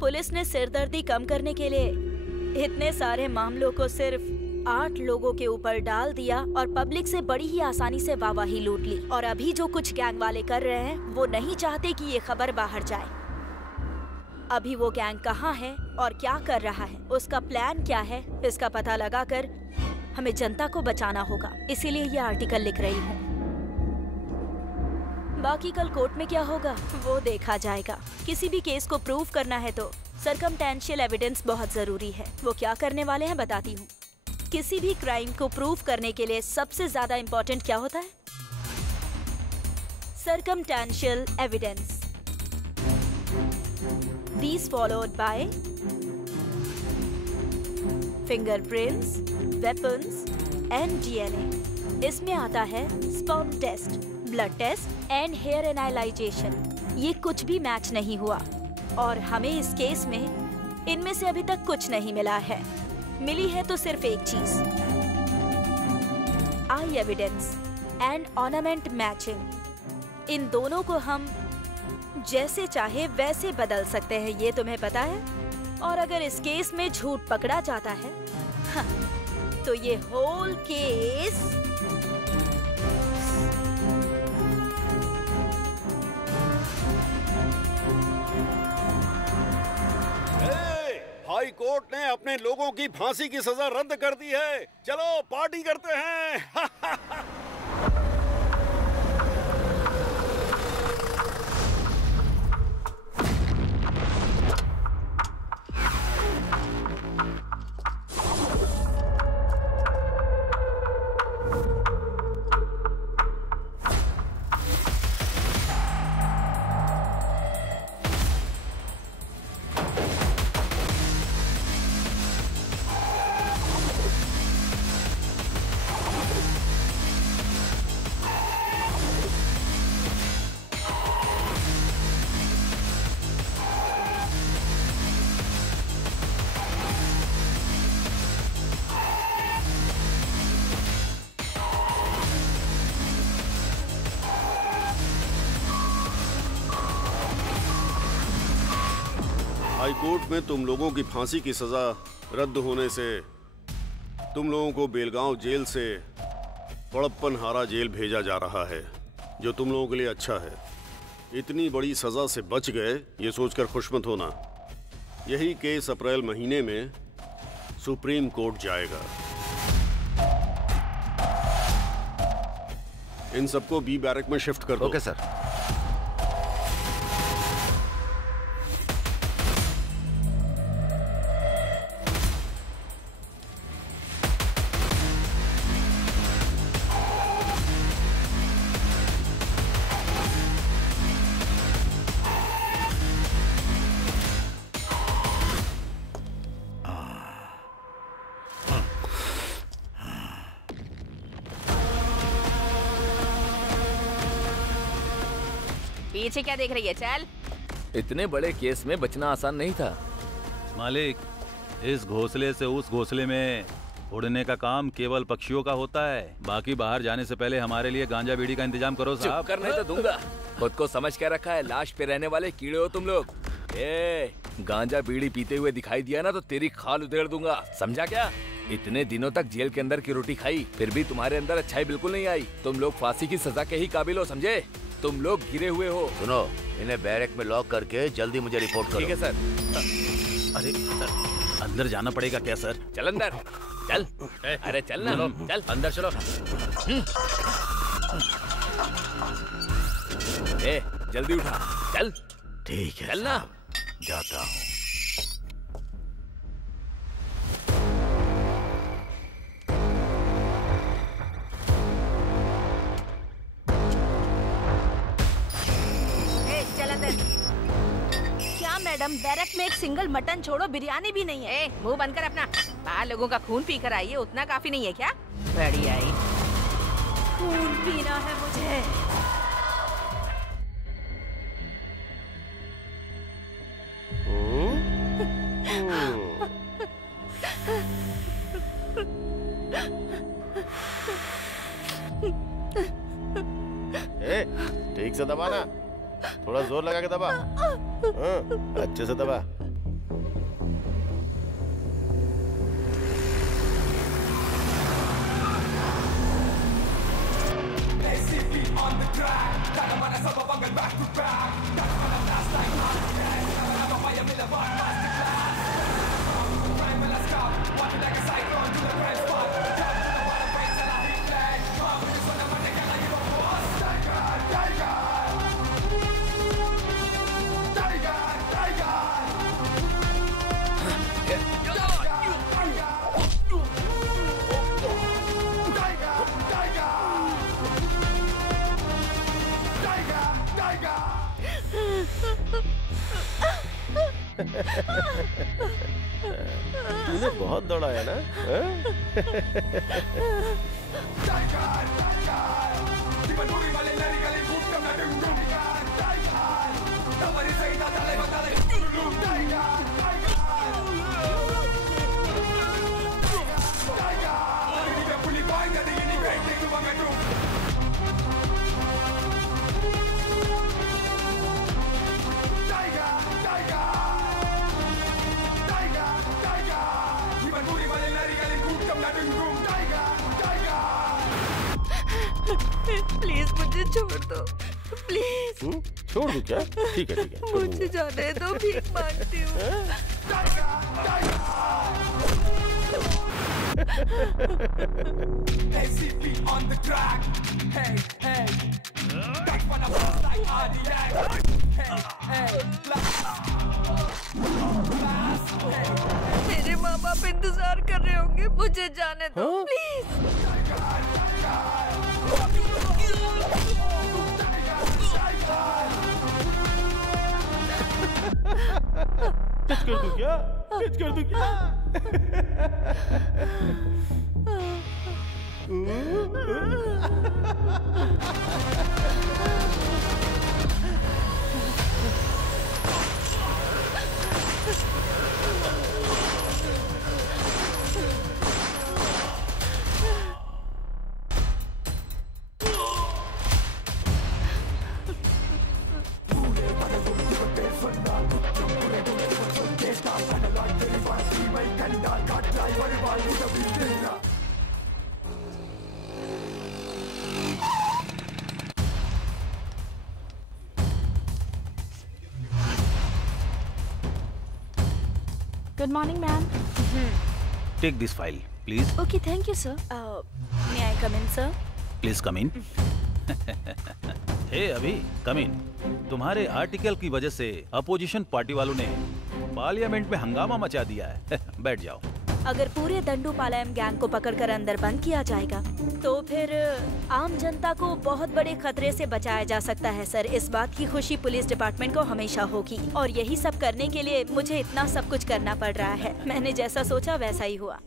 पुलिस ने सिरदर्दी कम करने के लिए इतने सारे मामलों को सिर्फ 8 लोगों के ऊपर डाल दिया और पब्लिक से बड़ी ही आसानी से वाहवाही लूट ली। और अभी जो कुछ गैंग वाले कर रहे हैं वो नहीं चाहते कि ये खबर बाहर जाए। अभी वो गैंग कहाँ है और क्या कर रहा है, उसका प्लान क्या है, इसका पता लगाकर हमें जनता को बचाना होगा। इसीलिए ये आर्टिकल लिख रही हूँ। बाकी कल कोर्ट में क्या होगा वो देखा जाएगा। किसी भी केस को प्रूव करना है तो सर्कमटेंशियल एविडेंस बहुत जरूरी है। वो क्या करने वाले हैं बताती हूँ। किसी भी क्राइम को प्रूव करने के लिए सबसे ज्यादा इम्पोर्टेंट क्या होता है? Circumstantial evidence. These followed by fingerprints, weapons and DNA. इसमें आता है sperm test, blood test and hair analyzation. ये कुछ भी मैच नहीं हुआ और हमें इस केस में इनमें से अभी तक कुछ नहीं मिला है। मिली है तो सिर्फ एक चीज, आई एविडेंस एंड ऑर्नामेंट मैचिंग। इन दोनों को हम जैसे चाहे वैसे बदल सकते हैं, ये तुम्हें पता है। और अगर इस केस में झूठ पकड़ा जाता है तो ये होल केस हाई कोर्ट ने अपने लोगों की फांसी की सजा रद्द कर दी है। चलो पार्टी करते हैं। हाई कोर्ट में तुम लोगों की फांसी की सजा रद्द होने से तुम लोगों को बेलगांव जेल से पड़प्पनहारा जेल भेजा जा रहा है, जो तुम लोगों के लिए अच्छा है। इतनी बड़ी सजा से बच गए ये सोचकर खुश मत होना। यही केस अप्रैल महीने में सुप्रीम कोर्ट जाएगा। इन सबको बी बैरक में शिफ्ट कर दो। Okay sir. पीछे क्या देख रही है? चल। इतने बड़े केस में बचना आसान नहीं था। मालिक, इस घोंसले से उस घोंसले में उड़ने का काम केवल पक्षियों का होता है। बाकी बाहर जाने से पहले हमारे लिए गांजा बीड़ी का इंतजाम करो साहब। चुप करने तो दूंगा। खुद को समझ क्या रखा है? लाश पे रहने वाले कीड़े हो तुम लोग। गांजा बीड़ी पीते हुए दिखाई दिया ना तो तेरी खाल उधेड़ दूंगा, समझा क्या? इतने दिनों तक जेल के अंदर की रोटी खाई, फिर भी तुम्हारे अंदर अच्छाई बिल्कुल नहीं आई। तुम लोग फांसी की सजा के ही काबिल हो, समझे? तुम लोग गिरे हुए हो। सुनो, इन्हें बैरक में लॉक करके जल्दी मुझे रिपोर्ट करो। ठीक है सर। अरे अंदर जाना पड़ेगा क्या सर? चल अंदर, चल। अरे चल ना, चल अंदर चलो। जल्दी उठा, चल। ठीक है, चल ना। जाता हूँ। मैडम, बैरक में एक सिंगल मटन छोड़ो बिरयानी भी नहीं है। मुंह बंद कर अपना। बाहर लोगों का खून पी कर आई है, उतना काफी नहीं है क्या? बड़ी आई। खून पीना है मुझे। ठीक से दबा ना, थोड़ा जोर लगा के दबा। अच्छे से दबा। तूने बहुत दौड़ाया ना? प्लीज मुझे छोड़ दो, प्लीज। छोड़ दूं क्या? ठीक है ठीक है, छोड़ मुझे जाने दो, भीख मांगती हूँ। मेरे माँ बाप इंतजार कर रहे होंगे, मुझे जाने दो प्लीज। टच कर दूं क्या? टच कर दूं क्या? Good morning, ma'am. Take this file, please. Okay, thank you, sir. May I come in, sir? Please come in. Hey, अभी come in. तुम्हारे आर्टिकल की वजह से अपोजिशन पार्टी वालों ने पार्लियामेंट में हंगामा मचा दिया है। बैठ जाओ। अगर पूरे दंडूपालयम गैंग को पकड़कर अंदर बंद किया जाएगा तो फिर आम जनता को बहुत बड़े खतरे से बचाया जा सकता है सर। इस बात की खुशी पुलिस डिपार्टमेंट को हमेशा होगी और यही सब करने के लिए मुझे इतना सब कुछ करना पड़ रहा है। मैंने जैसा सोचा वैसा ही हुआ।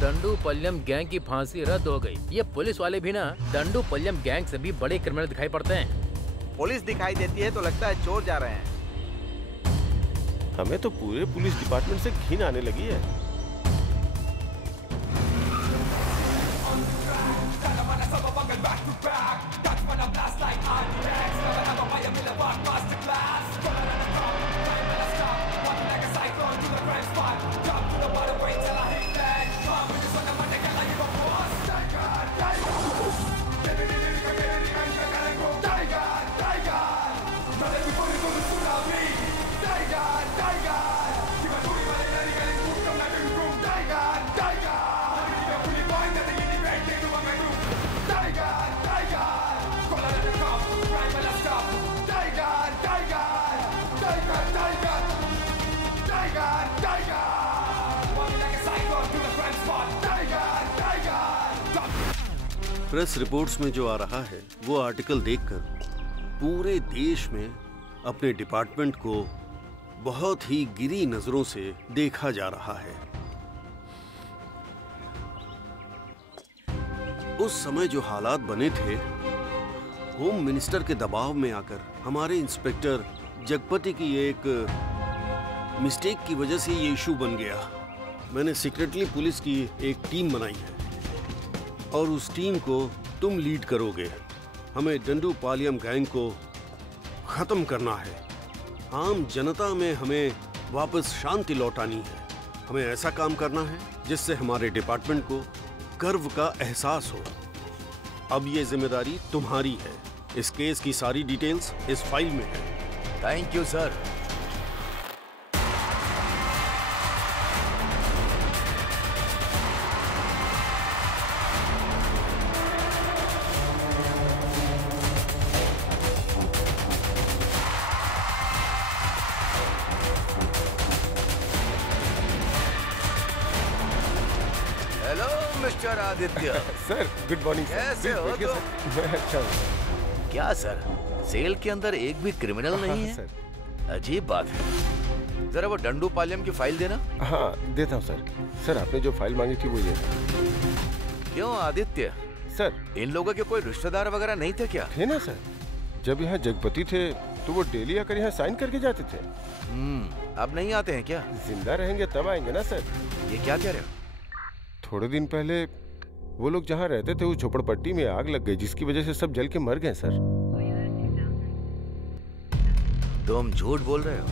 दंडूपल्यम गैंग की फांसी रद्द हो गई। ये पुलिस वाले भी ना दंडूपल्यम गैंग से भी बड़े क्रिमिनल दिखाई पड़ते हैं। पुलिस दिखाई देती है तो लगता है चोर जा रहे हैं। हमें तो पूरे पुलिस डिपार्टमेंट से घिन आने लगी है। प्रेस रिपोर्ट्स में जो आ रहा है वो आर्टिकल देखकर पूरे देश में अपने डिपार्टमेंट को बहुत ही गिरी नजरों से देखा जा रहा है। उस समय जो हालात बने थे, होम मिनिस्टर के दबाव में आकर हमारे इंस्पेक्टर जगपति की एक मिस्टेक की वजह से ये इशू बन गया। मैंने सीक्रेटली पुलिस की एक टीम बनाई है और उस टीम को तुम लीड करोगे। हमें डंडूपालियम गैंग को खत्म करना है। आम जनता में हमें वापस शांति लौटानी है। हमें ऐसा काम करना है जिससे हमारे डिपार्टमेंट को गर्व का एहसास हो। अब ये जिम्मेदारी तुम्हारी है। इस केस की सारी डिटेल्स इस फाइल में है। Thank you sir. Hello mister Aditya. Sir good morning. कैसे हो तुम? अच्छा। क्या सर, सेल के अंदर एक भी क्रिमिनल नहीं है? सर अजीब बात है। जरा वो डंडूपालियम की फाइल देना। हाँ देता हूँ सर। सर आपने जो फाइल मांगी थी वो ये। क्यों आदित्य? सर इन लोगों के कोई रिश्तेदार वगैरह नहीं थे क्या? थे ना सर। जब यहाँ जगपति थे तो वो डेली आकर यहाँ साइन करके जाते थे। अब नहीं आते हैं क्या? जिंदा रहेंगे तब आएंगे ना सर। ये क्या कह रहे हो? थोड़े दिन पहले वो लोग जहाँ रहते थे उस झोपड़पट्टी में आग लग गई, जिसकी वजह से सब जल के मर गए सर। तुम झूठ बोल रहे हो?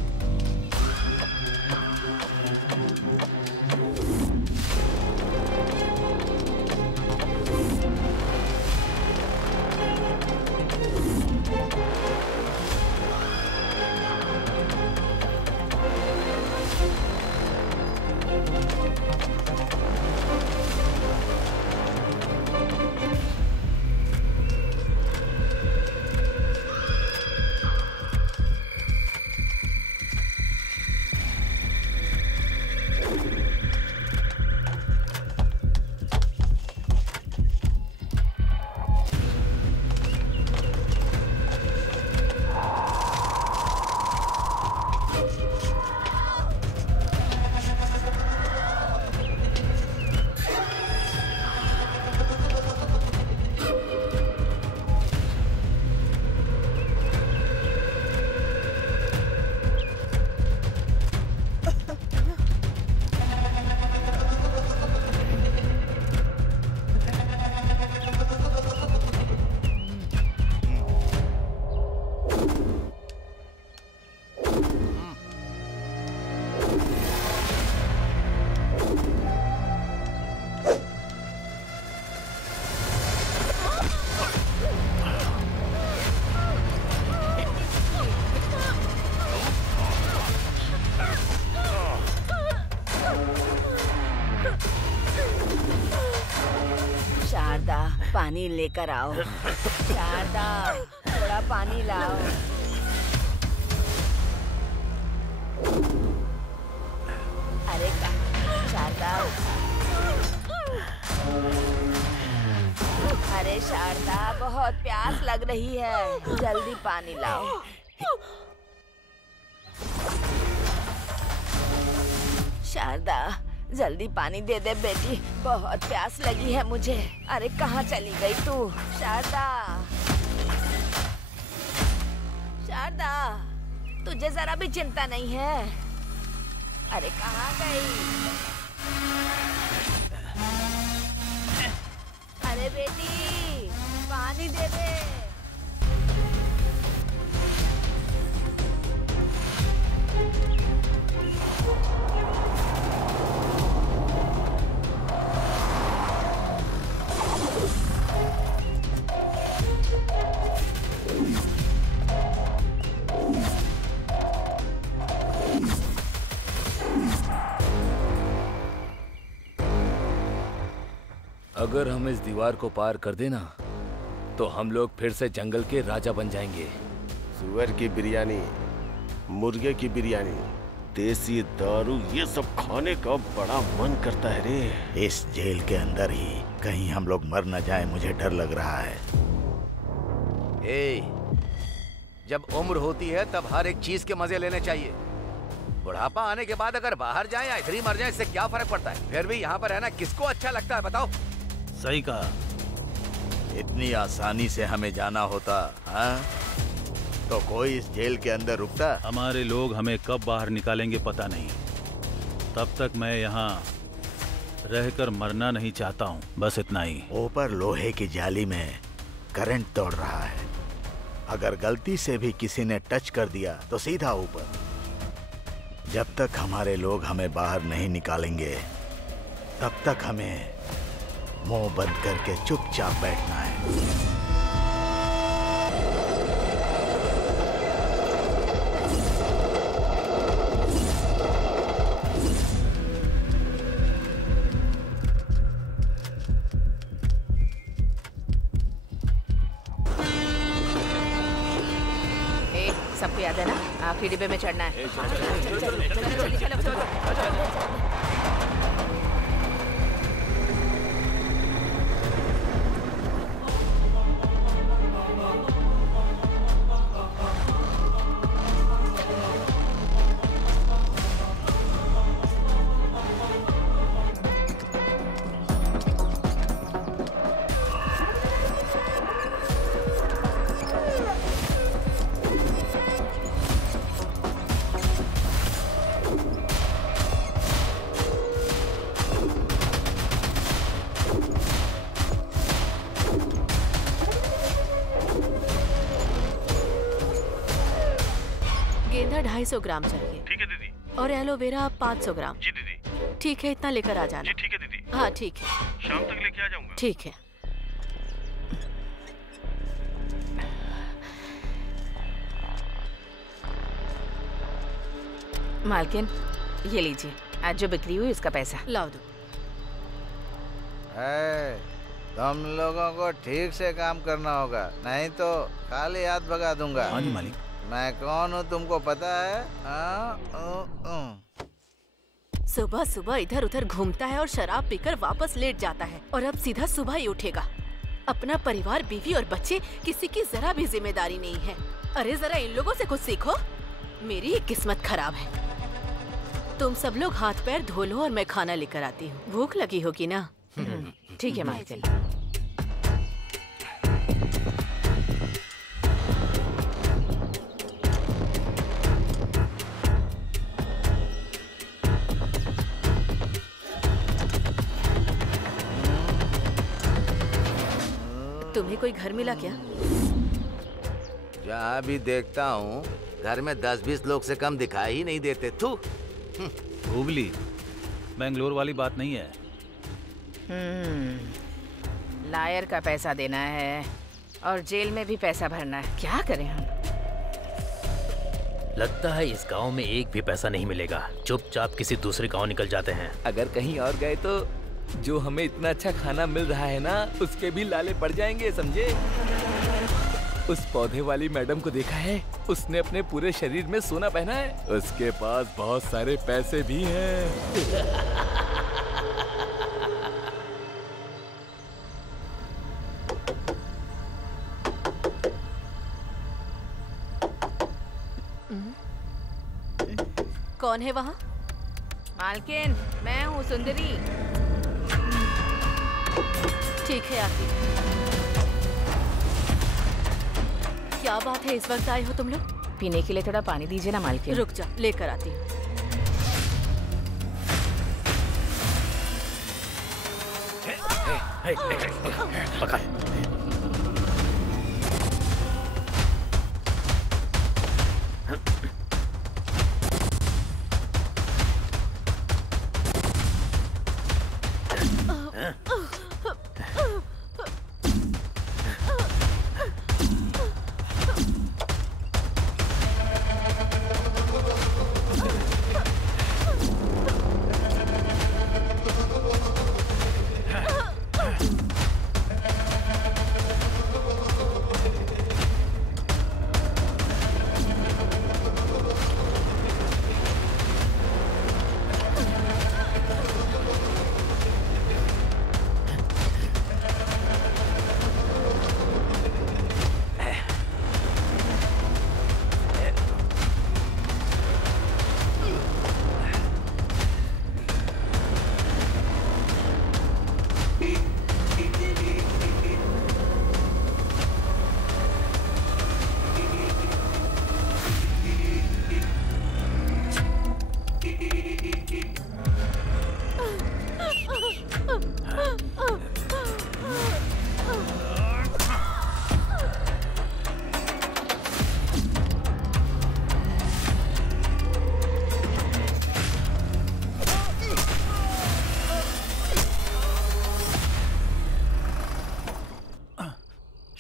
पानी लेकर आओ। शारदा, थोड़ा पानी लाओ। अरे शारदा, अरे शारदा, बहुत प्यास लग रही है, जल्दी पानी लाओ। शारदा, जल्दी पानी दे दे बेटी, बहुत प्यास लगी है मुझे। अरे कहाँ चली गई तू? शारदा, शारदा, तुझे जरा भी चिंता नहीं है? अरे कहाँ गई? अरे बेटी, पानी दे दे। अगर हम इस दीवार को पार कर देना तो हम लोग फिर से जंगल के राजा बन जाएंगे। सुअर की बिरयानी, मुर्गे की बिरयानी, देसी दारू, ये सब खाने का बड़ा मन करता है रे। इस जेल के अंदर ही कहीं हम लोग मर न जाए, मुझे डर लग रहा है। जब उम्र होती है तब हर एक चीज के मजे लेने चाहिए। बुढ़ापा आने के बाद अगर बाहर जाएं या इधर ही मर जाएं, इससे क्या फर्क पड़ता है? फिर भी यहाँ पर रहना किसको अच्छा लगता है बताओ? सही कहा। इतनी आसानी से हमें जाना होता हाँ? तो कोई इस जेल के अंदर रुकता? हमारे लोग हमें कब बाहर निकालेंगे पता नहीं। तब तक मैं यहाँ रहकर मरना नहीं चाहता हूँ, बस इतना ही। ऊपर लोहे की जाली में करंट दौड़ रहा है। अगर गलती से भी किसी ने टच कर दिया तो सीधा ऊपर। जब तक हमारे लोग हमें बाहर नहीं निकालेंगे तब तक हमें मुंह बंद करके चुपचाप बैठना है। सबको याद है ना, आखिरी डिब्बे में चढ़ना है। गेंदा 250 ग्राम चाहिए। ठीक है दीदी। और एलोवेरा 500 ग्राम। जी दीदी। ठीक है, इतना लेकर आ जाना। जी ठीक है दीदी। हाँ ठीक है, शाम तक लेके आ जाऊंगा। ठीक है। मालकिन, ये लीजिए, आज जो बिक्री हुई उसका पैसा। लाओ दो। तुम लोगों को ठीक से काम करना होगा, नहीं तो खाली हाथ भगा दूंगा। हाँ जी मालिक। मैं कौन हूँ तुमको पता है? सुबह सुबह इधर उधर घूमता है और शराब पीकर वापस लेट जाता है, और अब सीधा सुबह ही उठेगा। अपना परिवार, बीवी और बच्चे, किसी की जरा भी जिम्मेदारी नहीं है। अरे जरा इन लोगों से कुछ सीखो। मेरी ही किस्मत खराब है। तुम सब लोग हाथ पैर धो लो और मैं खाना लेकर आती हूँ। भूख लगी होगी ना? ठीक है मालकिन। तुम्हें कोई घर मिला क्या? जहाँ भी देखता हूँ घर में 10-20 लोग से कम दिखाई ही नहीं देते। थू। हुबली, बेंगलोर वाली बात नहीं है। लायर का पैसा देना है और जेल में भी पैसा भरना है। क्या करें हम? लगता है इस गांव में एक भी पैसा नहीं मिलेगा। चुपचाप किसी दूसरे गांव निकल जाते हैं। अगर कहीं और गए तो जो हमें इतना अच्छा खाना मिल रहा है ना, उसके भी लाले पड़ जाएंगे, समझे? उस पौधे वाली मैडम को देखा है? उसने अपने पूरे शरीर में सोना पहना है। उसके पास बहुत सारे पैसे भी हैं। कौन है वहाँ? मालकिन, मैं हूँ सुंदरी। ठीक है आती। क्या बात है, इस वक्त आए हो तुम लोग? पीने के लिए थोड़ा पानी दीजिए ना मालकिन। रुक जा, लेकर आती हूँ। पकड़।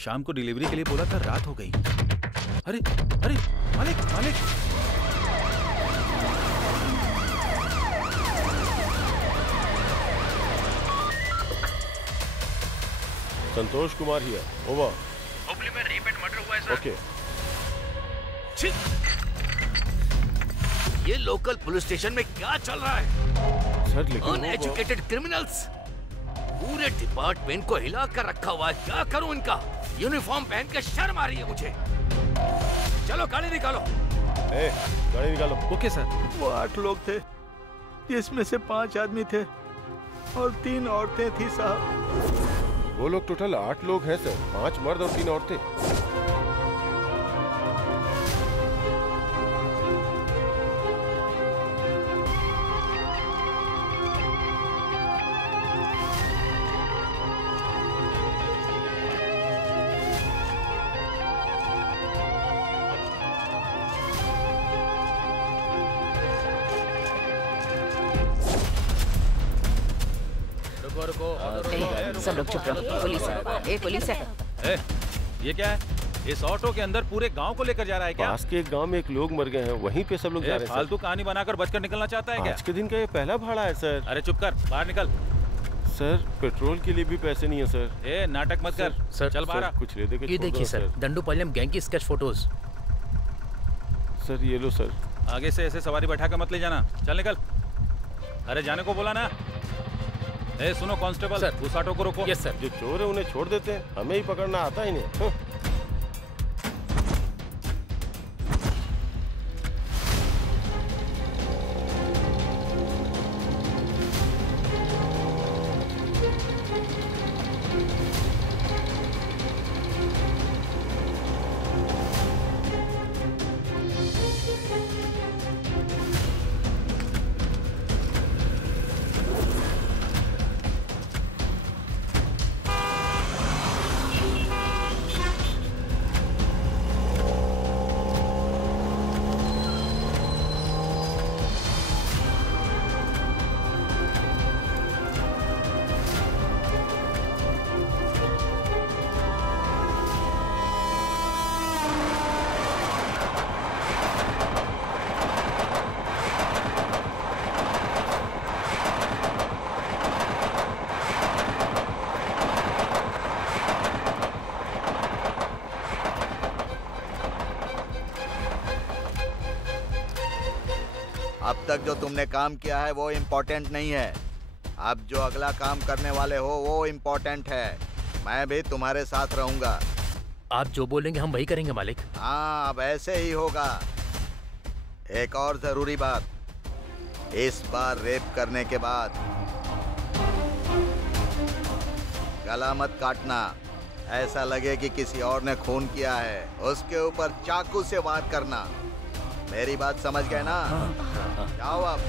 शाम को डिलीवरी के लिए बोला था, रात हो गई। अरे अरे मालिक मालिक। Santosh Kumar here, over. हुबली में रेप एंड मर्डर हुआ है सर। ओके। ये लोकल पुलिस स्टेशन में क्या चल रहा है? सर लेकिन अनएजुकेटेड क्रिमिनल्स पूरे डिपार्टमेंट को हिला कर रखा हुआ है। क्या करूं इनका? यूनिफॉर्म पहन के शर्म आ रही है मुझे। चलो गाड़ी निकालो। गाड़ी निकालो। Okay sir. वो 8 लोग थे, जिसमें से 5 आदमी थे और 3 औरतें थी साहब। वो लोग टोटल 8 लोग हैं सर, 5 मर्द और 3 औरतें। सब लोग चुप रहो। पुलिस है। पुलिस है। ये क्या है? इस ऑटो के अंदर पूरे गांव को लेकर जा रहा है क्या? पास के एक गांव में एक लोग मर गए हैं, वहीं पे सब लोग जा रहे हैं। फालतू कहानी बनाकर बचकर निकलना चाहता है क्या? आज के दिन का ये पहला भाड़ा है सर। अरे चुप कर, बाहर निकल। सर पेट्रोल के लिए भी पैसे नहीं है सर। नाटक मत कर। सर चल बाहर। कुछ ले दे के। ये देखिए सर, दंडोपालयम गैंग की स्केच फोटोज। सर ये लो सर। आगे से ऐसे सवारी बैठा कर मत ले जाना। चल निकल। अरे जाने को बोला ना। सुनो कांस्टेबल, उस ऑटो को रोको। Yes sir. जो चोर है उन्हें छोड़ देते हैं, हमें ही पकड़ना आता ही नहीं। अब तक जो तुमने काम किया है वो इम्पोर्टेंट नहीं है। अब जो अगला काम करने वाले हो वो इम्पोर्टेंट है। मैं भी तुम्हारे साथ रहूंगा। आप जो बोलेंगे हम वही करेंगे मालिक। हाँ, अब ऐसे ही होगा। एक और जरूरी बात, इस बार रेप करने के बाद गला मत काटना। ऐसा लगे कि किसी और ने खून किया है, उसके ऊपर चाकू से वार करना। मेरी बात समझ गए ना? जाओ अब।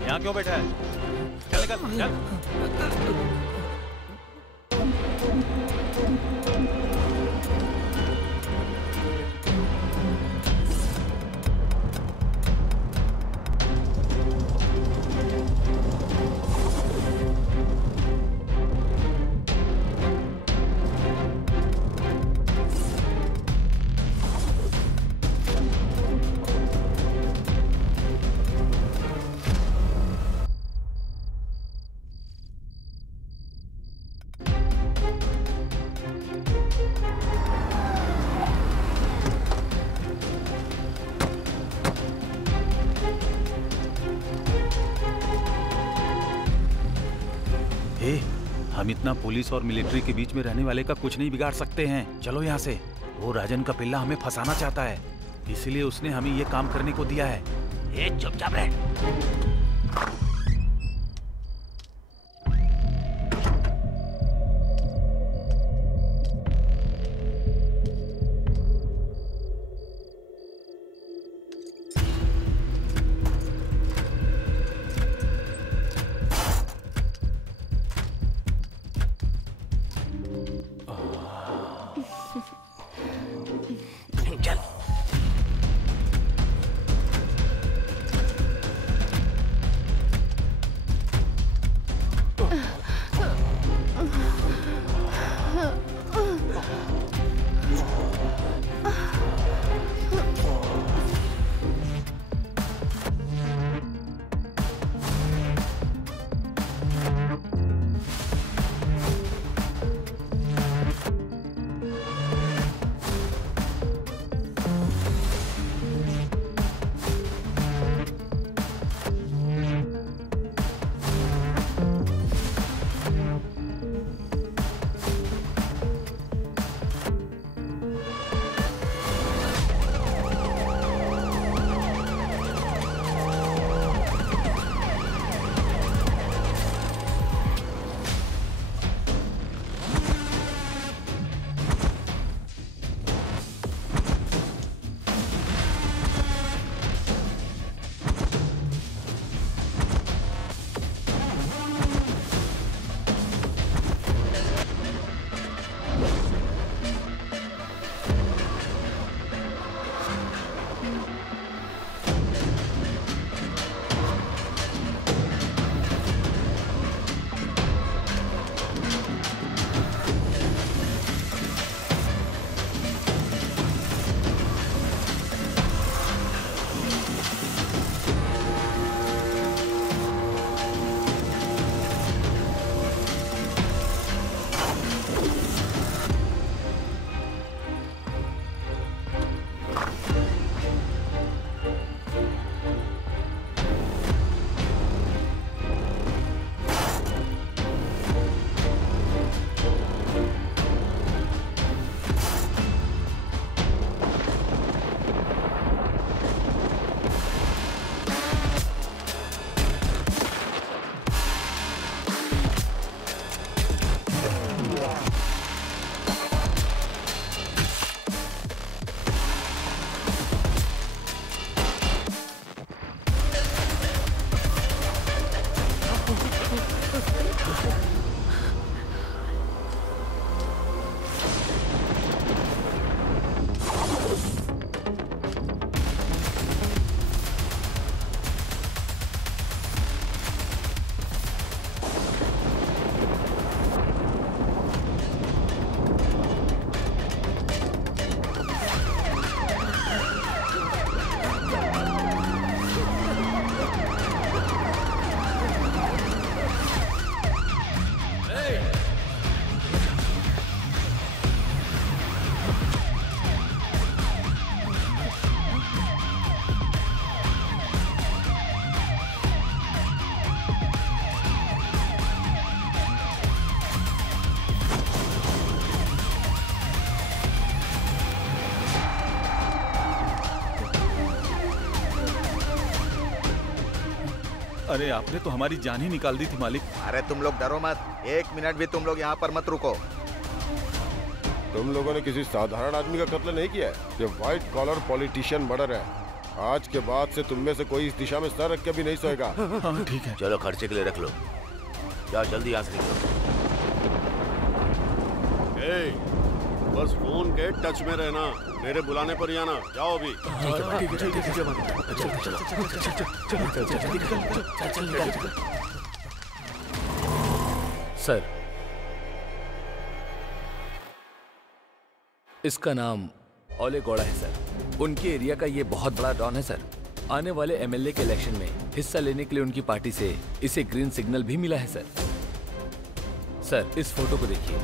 यहाँ क्यों बैठा है? चल निकल, चल। हम इतना पुलिस और मिलिट्री के बीच में रहने वाले का कुछ नहीं बिगाड़ सकते हैं। चलो यहाँ से। वो राजन का पिल्ला हमें फंसाना चाहता है, इसलिए उसने हमें ये काम करने को दिया है। चुपचाप रह। अरे आपने तो हमारी जान ही निकाल दी थी मालिक। अरे तुम लोग डरो मत, 1 मिनट भी तुम लोग यहाँ पर मत रुको। तुम लोगों ने किसी साधारण आदमी का कत्ल नहीं किया है, ये व्हाइट कॉलर पॉलिटिशियन मर्डर है। आज के बाद से तुम में से कोई इस दिशा में सर रख के भी नहीं सोएगा। हाँ ठीक है। चलो खर्चे के लिए रख लो, जाओ जल्दी यहाँ से निकलो। बस फोन के टच में रहना, मेरे बुलाने पर ही आना। जाओ अभी। सर, इसका नाम ओले गौड़ा है सर। उनके एरिया का ये बहुत बड़ा डॉन है सर। आने वाले एमएलए के इलेक्शन में हिस्सा लेने के लिए उनकी पार्टी से इसे ग्रीन सिग्नल भी मिला है सर। सर, इस फोटो को देखिए।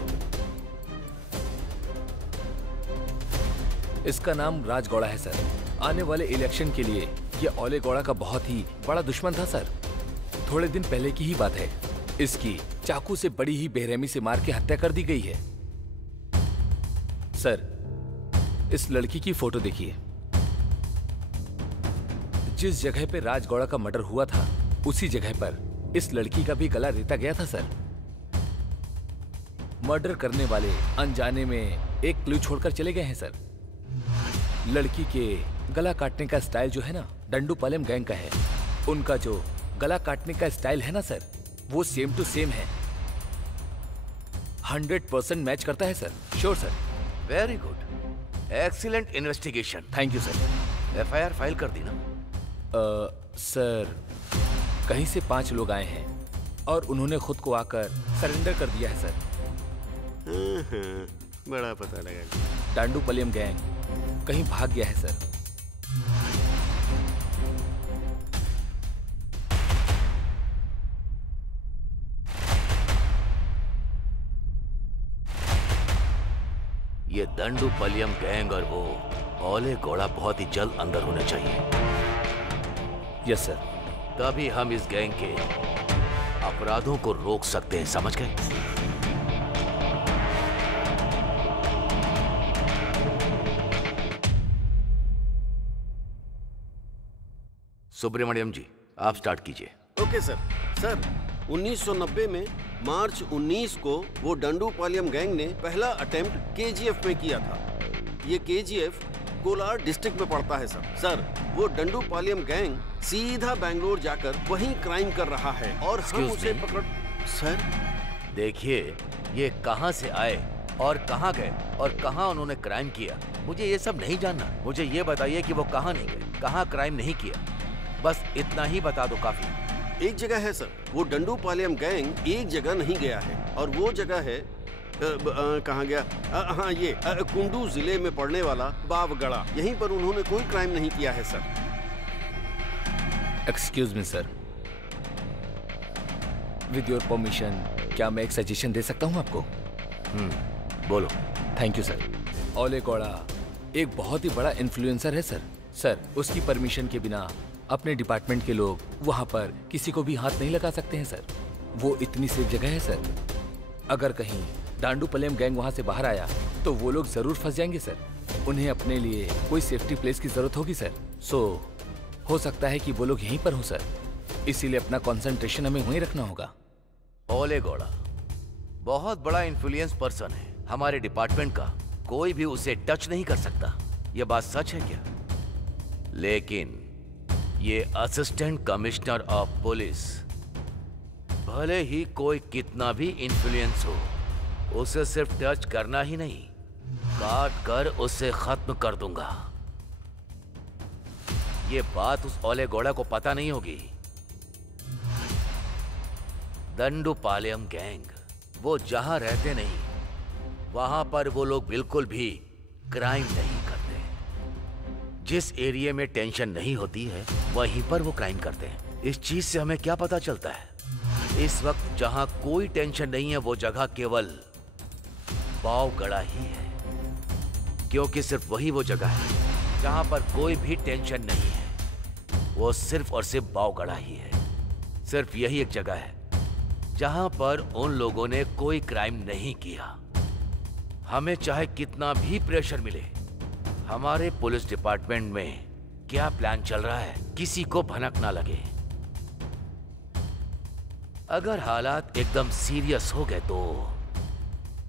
इसका नाम राज गौड़ा है सर। आने वाले इलेक्शन के लिए यह ओले गौड़ा का बहुत ही बड़ा दुश्मन था सर। थोड़े दिन पहले की ही बात है, इसकी चाकू से बड़ी ही बेरहमी से मार के हत्या कर दी गई है। सर, इस लड़की की फोटो देखिए। जिस जगह पे राज गौड़ा का मर्डर हुआ था, उसी जगह पर इस लड़की का भी गला रेता गया था सर। मर्डर करने वाले अनजाने में एक क्लू छोड़कर चले गए हैं सर। लड़की के गला काटने का स्टाइल जो है ना, डंडू पालेम गैंग का है। उनका जो गला काटने का स्टाइल है ना सर, वो सेम टू सेम है। 100% मैच करता है sir. Sure sir. Very good, excellent investigation. Thank you sir. FIR file कर दी ना? सर, कहीं से 5 लोग आए हैं और उन्होंने खुद को आकर सरेंडर कर दिया है सर। बड़ा पता लगा। डांडू पलियम गैंग कहीं भाग गया है सर। ये दंडू पलियम गैंग और वो ओले गौड़ा बहुत ही जल्द अंदर होने चाहिए। Yes sir. तभी हम इस गैंग के अपराधों को रोक सकते हैं, समझ गए? सुब्रमण्यम जी, आप स्टार्ट कीजिए। Okay sir. सर, 1990 में मार्च 19 को वो डंडू पालियम गैंग ने पहला अटेम्प्ट केजीएफ में किया था। ये केजीएफ कोलार डिस्ट्रिक्ट में पड़ता है सर। सर, वो डंडू पालियम गैंग सीधा बैंगलोर जाकर वहीं क्राइम कर रहा है और हम उसे पकड़। सर देखिए, ये कहां से आए और कहां गए और कहां उन्होंने क्राइम किया, मुझे ये सब नहीं जानना। मुझे ये बताइए कि वो कहां नहीं गए, कहां क्राइम नहीं किया, बस इतना ही बता दो काफी। एक जगह है सर, वो डंडू पालियम गैंग एक जगह नहीं गया है और वो जगह है कहाँ गया? हाँ, ये कुंडू जिले में पड़ने वाला बावगढ़ा। यहीं पर उन्होंने कोई क्राइम नहीं किया है sir. Excuse me sir, with your permission क्या मैं एक सजेशन दे सकता हूँ आपको? बोलो। Thank you sir. ओले गौड़ा एक बहुत ही बड़ा इन्फ्लुएंसर है सर। सर, उसकी परमिशन के बिना अपने डिपार्टमेंट के लोग वहां पर किसी को भी हाथ नहीं लगा सकते हैं सर। वो इतनी सेफ जगह है सर। अगर कहीं डांडू पलेम गैंग वहां से बाहर आया तो वो लोग जरूर फंस जाएंगे सर। उन्हें अपने लिए कोई सेफ्टी प्लेस की जरूरत होगी सर। सो हो सकता है कि वो लोग यहीं पर हो सर, इसीलिए अपना कंसंट्रेशन हमें वहीं रखना होगा। ओले गौड़ा बहुत बड़ा इन्फ्लुएंस पर्सन है हमारे डिपार्टमेंट का, कोई भी उसे टच नहीं कर सकता। ये बात सच है क्या? लेकिन ये असिस्टेंट कमिश्नर ऑफ पुलिस, भले ही कोई कितना भी इन्फ्लुएंस हो, उसे सिर्फ टच करना ही नहीं, काट कर उसे खत्म कर दूंगा। ये बात उस ओले गौड़ा को पता नहीं होगी। दंडू पालियम गैंग वो जहां रहते नहीं, वहां पर वो लोग बिल्कुल भी क्राइम नहीं करते। जिस एरिया में टेंशन नहीं होती है वहीं पर वो क्राइम करते हैं। इस चीज से हमें क्या पता चलता है? इस वक्त जहां कोई टेंशन नहीं है वो जगह केवल बावगढ़ा ही है, क्योंकि सिर्फ वही वो जगह है जहां पर कोई भी टेंशन नहीं है। वो सिर्फ और सिर्फ बावगढ़ा ही है। सिर्फ यही एक जगह है जहां पर उन लोगों ने कोई क्राइम नहीं किया। हमें चाहे कितना भी प्रेशर मिले, हमारे पुलिस डिपार्टमेंट में क्या प्लान चल रहा है किसी को भनक ना लगे। अगर हालात एकदम सीरियस हो गए तो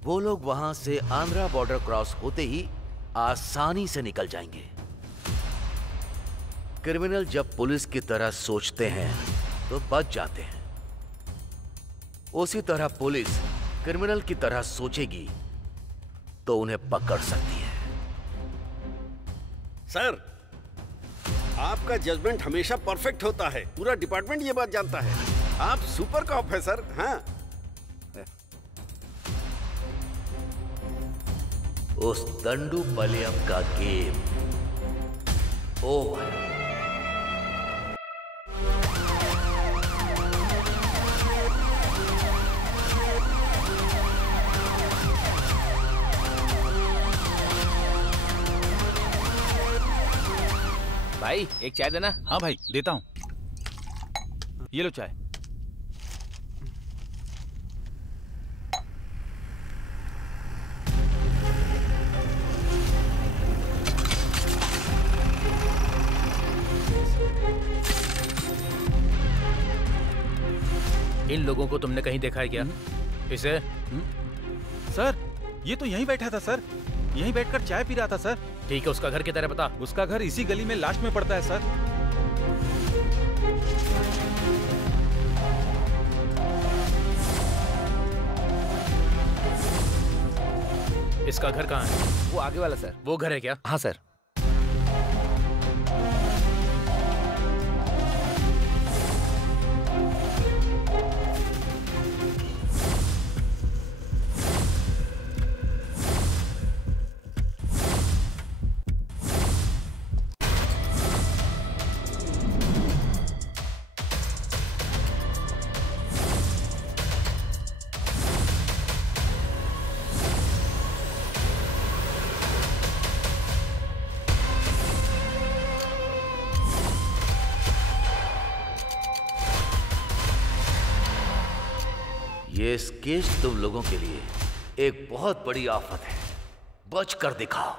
वो लोग वहां से आंध्रा बॉर्डर क्रॉस होते ही आसानी से निकल जाएंगे। क्रिमिनल जब पुलिस की तरह सोचते हैं तो बच जाते हैं, उसी तरह पुलिस क्रिमिनल की तरह सोचेगी तो उन्हें पकड़ सकती है। सर, आपका जजमेंट हमेशा परफेक्ट होता है, पूरा डिपार्टमेंट ये बात जानता है। आप सुपर कॉप है सर। हाँ, उस दंडू पलियम का गेम ओवर। भाई एक चाय देना। हाँ भाई देता हूँ, ये लो चाय। इन लोगों को तुमने कहीं देखा है क्या? इसे? सर, ये तो यहीं बैठा था सर, यहीं बैठकर चाय पी रहा था सर। ठीक है, उसका घर किधर है बता। उसका घर इसी गली में लास्ट में पड़ता है सर। इसका घर कहाँ है? वो आगे वाला सर। वो घर है क्या? हाँ सर। ये केस तुम लोगों के लिए एक बहुत बड़ी आफत है, बच कर दिखाओ।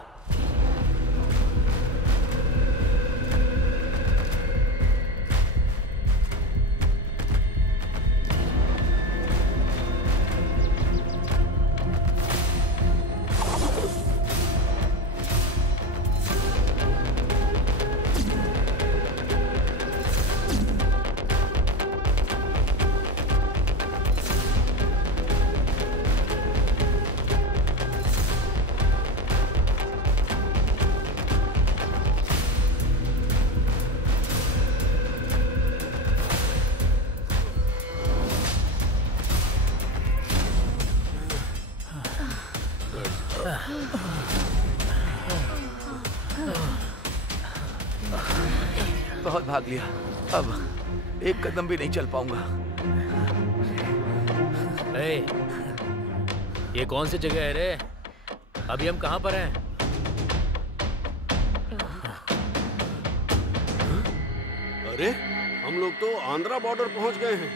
बहुत भाग लिया, अब एक कदम भी नहीं चल पाऊंगा। ये कौन सी जगह है रे? अभी हम कहाँ पर हैं? अरे हम लोग तो आंध्रा बॉर्डर पहुंच गए हैं।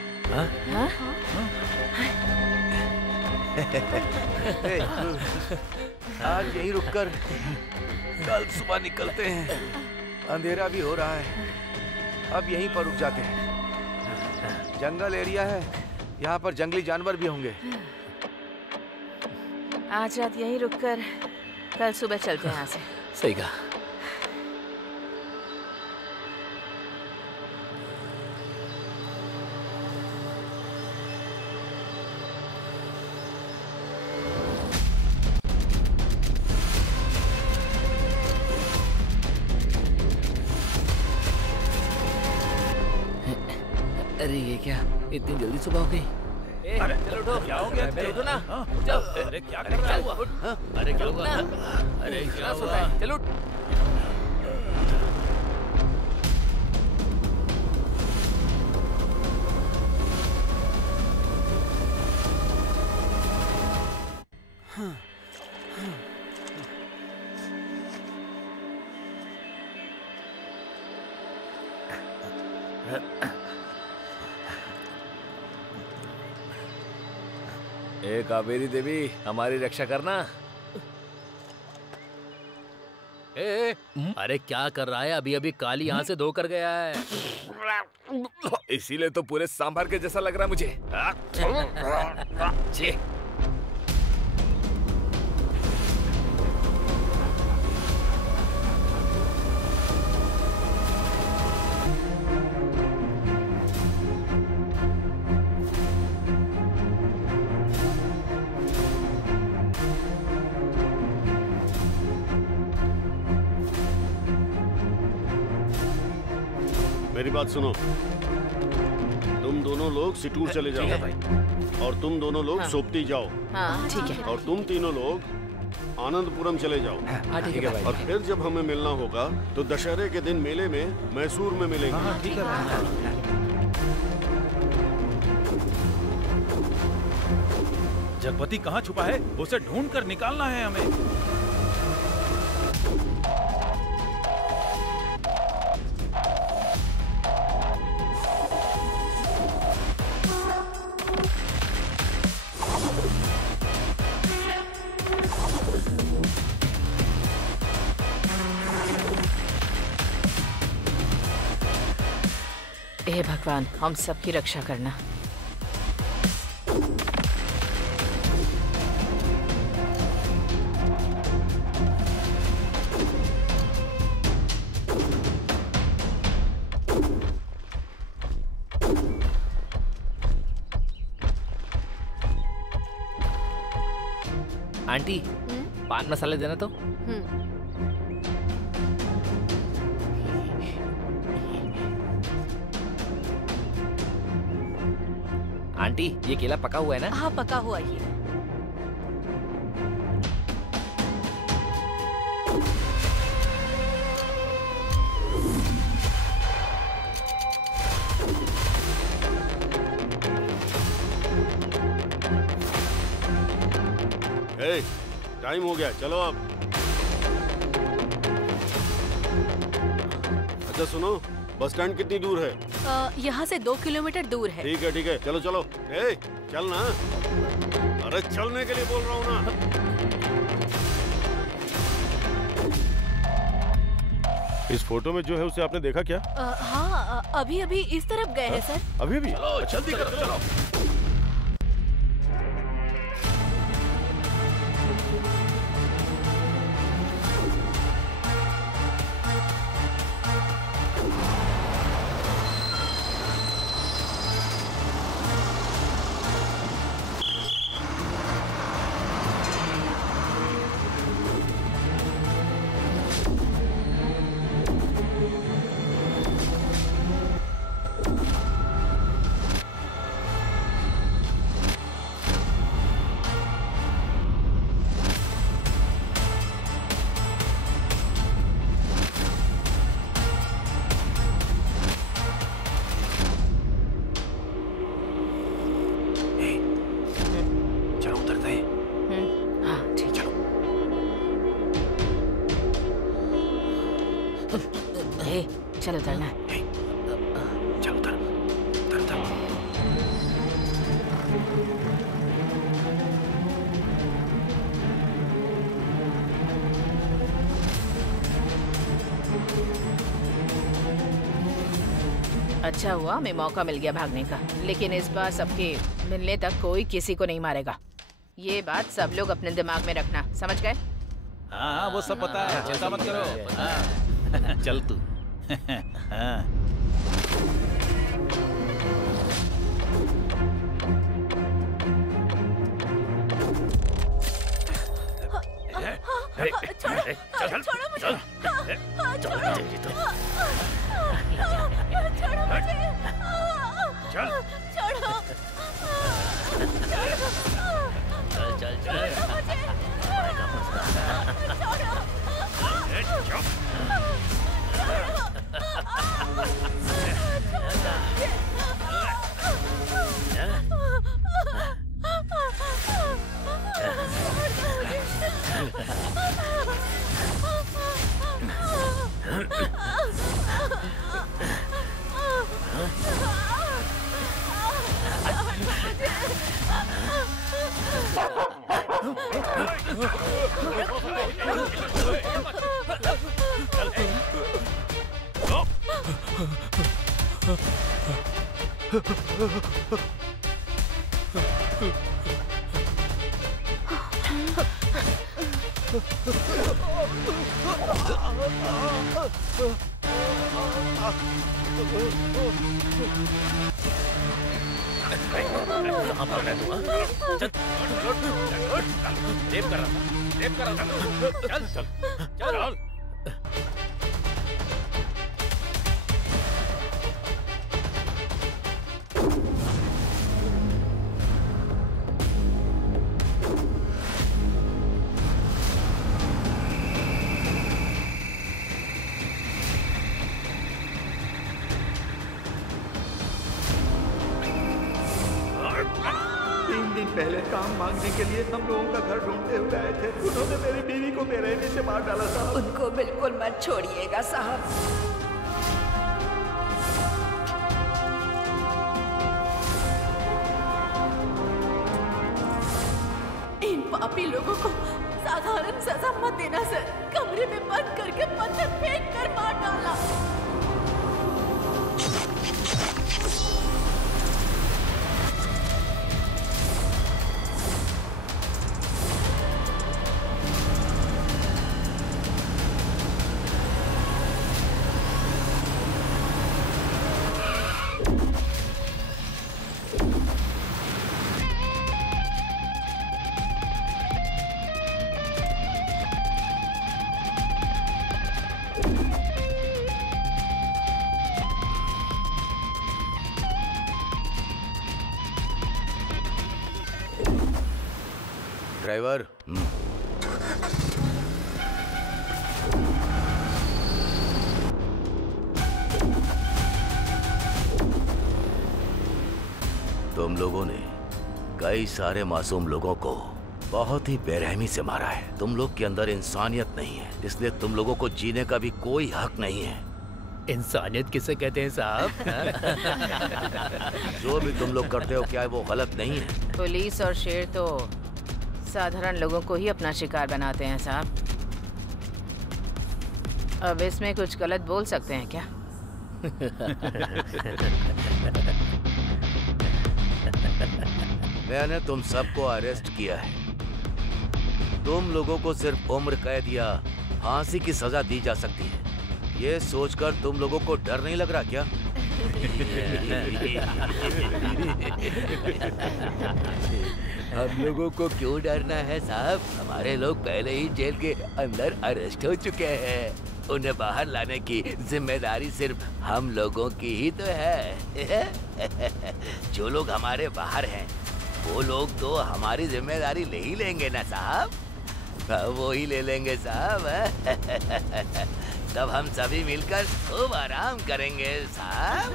आज यहीं रुककर कल सुबह निकलते हैं। अंधेरा भी हो रहा है, अब यहीं पर रुक जाते हैं। जंगल एरिया है, यहाँ पर जंगली जानवर भी होंगे। आज रात यहीं रुककर कल सुबह चलते हैं यहाँ से। सही कहा। अरे ये क्या, इतनी जल्दी सुबह हो गई? अरे चलो उठो, क्या हो गया? उठो ना। अरे क्या कर रहा है? अरे क्या हुआ? अरे क्या हुआ? चलो। ए कावेरी देवी, हमारी रक्षा करना। अरे क्या कर रहा है? अभी अभी काली यहाँ से धोकर गया है। इसीलिए तो पूरे सांभर के जैसा लग रहा है मुझे। छी। मेरी बात सुनो, तुम दोनों लोग सिटूर चले जाओ और तुम दोनों लोग सोपती जाओ। हाँ, ठीक है। और तुम तीनों लोग आनंदपुरम चले जाओ। हाँ, ठीक है भाई। और फिर जब हमें मिलना होगा तो दशहरे के दिन मेले में मैसूर में मिलेंगे। हाँ, ठीक है भाई। जगपति कहाँ छुपा है? उसे ढूंढ कर निकालना है हमें। हे भगवान, हम सबकी रक्षा करना। आंटी, पान मसाले देना तो। आंटी, ये केला पका हुआ है ना? हाँ, पका हुआ ही है। टाइम हो गया, चलो अब। अच्छा सुनो, बस स्टैंड कितनी दूर है? यहाँ से 2 किलोमीटर दूर है। ठीक है ठीक है, चलो चलो। चल ना, अरे चलने के लिए बोल रहा हूँ ना। इस फोटो में जो है उसे आपने देखा क्या? हाँ, अभी अभी इस तरफ गए हैं सर। अभी भी? जल्दी करो, चलो। चलो उतरना। चलो उतर, उतर, उतर। अच्छा हुआ हमें मौका मिल गया भागने का, लेकिन इस बार सबके मिलने तक कोई किसी को नहीं मारेगा। ये बात सब लोग अपने दिमाग में रखना, समझ गए? हाँ, वो सब पता है, चिंता मत करो। हाँ। चल तू। हाँ। छोड़ो मुझे। छोड़ो मुझे। छोड़ो। चल कहाँ भाग रहा है तू? चल, रेप कर रहा था, चल चल चल। पहले काम मांगने के लिए हम लोगों का घर ढूंढते हुए आए थे। उन्होंने मेरी बीवी को बेरहमी से मार डाला साहब। उनको बिल्कुल मत छोड़िएगा साहब। इन पापी लोगों को साधारण सजा मत देना सर। कमरे में बंद करके पत्थर फेंक कर मार डाला। ड्राइवर, तुम लोगों ने कई सारे मासूम लोगों को बहुत ही बेरहमी से मारा है। तुम लोग के अंदर इंसानियत नहीं है, इसलिए तुम लोगों को जीने का भी कोई हक नहीं है। इंसानियत किसे कहते हैं साहब? जो भी तुम लोग करते हो क्या वो गलत नहीं है? पुलिस और शेर तो साधारण लोगों को ही अपना शिकार बनाते हैं साहब। अब इसमें कुछ गलत बोल सकते हैं क्या? मैंने तुम सबको अरेस्ट किया है। तुम लोगों को सिर्फ उम्र कैद या फांसी की सजा दी जा सकती है। ये सोचकर तुम लोगों को डर नहीं लग रहा क्या? हम लोगों को क्यों डरना है साहब? हमारे लोग पहले ही जेल के अंदर अरेस्ट हो चुके हैं। उन्हें बाहर लाने की जिम्मेदारी सिर्फ हम लोगों की ही तो है। जो लोग हमारे बाहर हैं वो लोग तो हमारी जिम्मेदारी ले ही लेंगे ना साहब। वो ही ले लेंगे साहब। तब हम सभी मिलकर खूब आराम करेंगे साहब।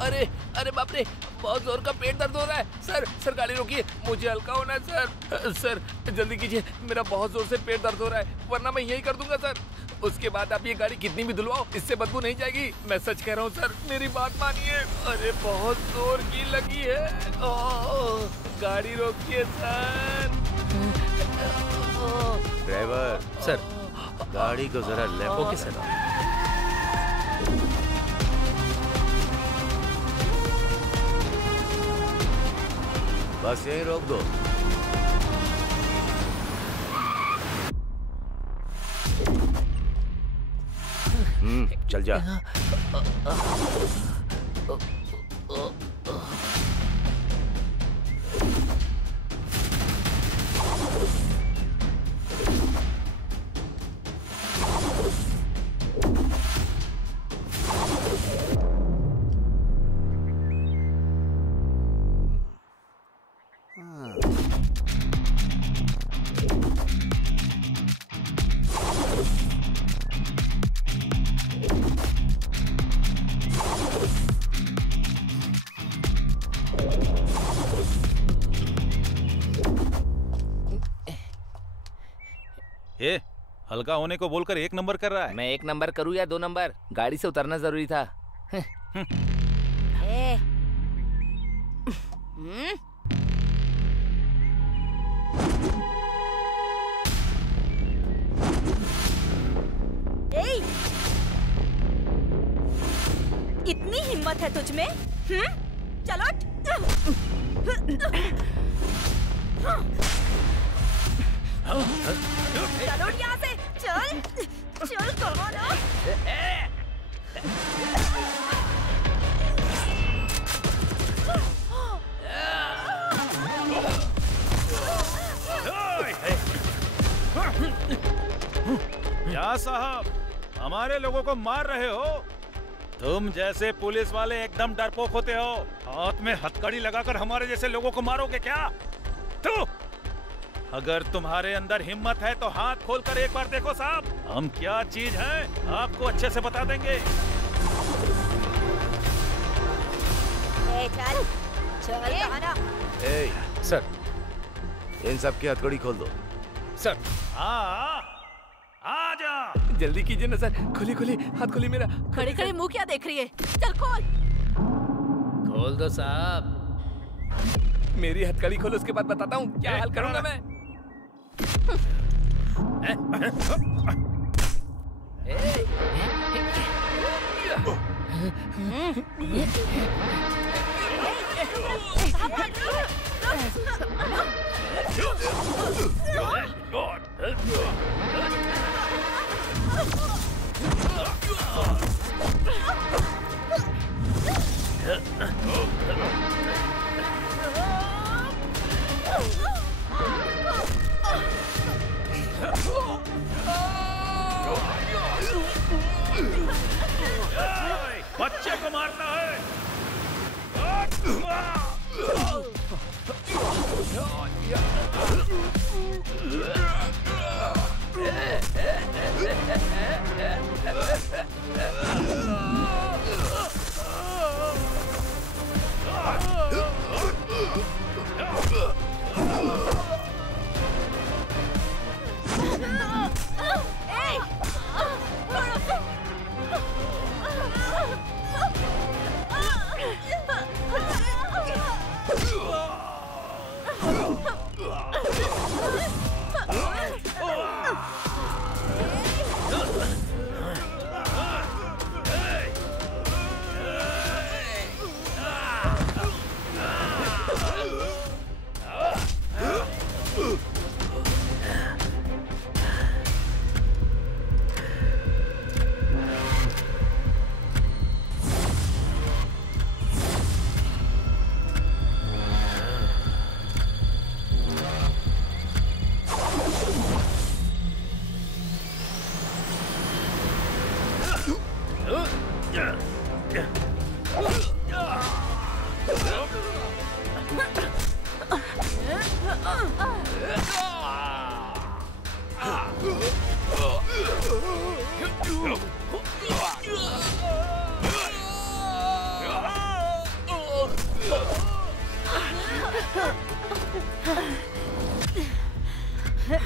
अरे अरे बाप रे, बहुत जोर का पेट दर्द हो रहा है। सर गाड़ी रोकिए, मुझे हल्का होना है सर जल्दी कीजिए, मेरा बहुत जोर से पेट दर्द हो रहा है, वरना मैं यही कर दूंगा सर। उसके बाद आप ये गाड़ी कितनी भी धुलवाओ इससे बदबू नहीं जाएगी। मैं सच कह रहा हूँ सर, मेरी बात मानिए। अरे बहुत जोर की लगी है। गाड़ी रोकिए सर। ड्राइवर सर, गाड़ी को जरा लेफ्ट। Okay sir. बस यहीं रोक दो। चल जा। हल्का होने को बोलकर 1 नंबर कर रहा है। मैं 1 नंबर करूँ या 2 नंबर? गाड़ी से उतरना जरूरी था। इतनी हिम्मत है तुझ में? चलो चलो यहाँ से, चल चल करो ना। क्या साहब, हमारे लोगों को मार रहे हो? तुम जैसे पुलिस वाले एकदम डरपोक होते हो। हाथ में हथकड़ी लगाकर हमारे जैसे लोगों को मारोगे क्या? तो अगर तुम्हारे अंदर हिम्मत है तो हाथ खोलकर एक बार देखो साहब, हम क्या चीज हैं आपको अच्छे से बता देंगे। चल चल सर, इन सब की हथकड़ी खोल दो। सर आ जा, जल्दी कीजिए ना सर। खोली खोली, हाथ खोली मेरा। खड़े खड़े मुंह क्या देख रही है? चल खोल। खोल दो साहब। मेरी हथकड़ी खोलो, उसके बाद बताता हूँ क्या हाल करूंगा मैं। बच्चे को मारता है।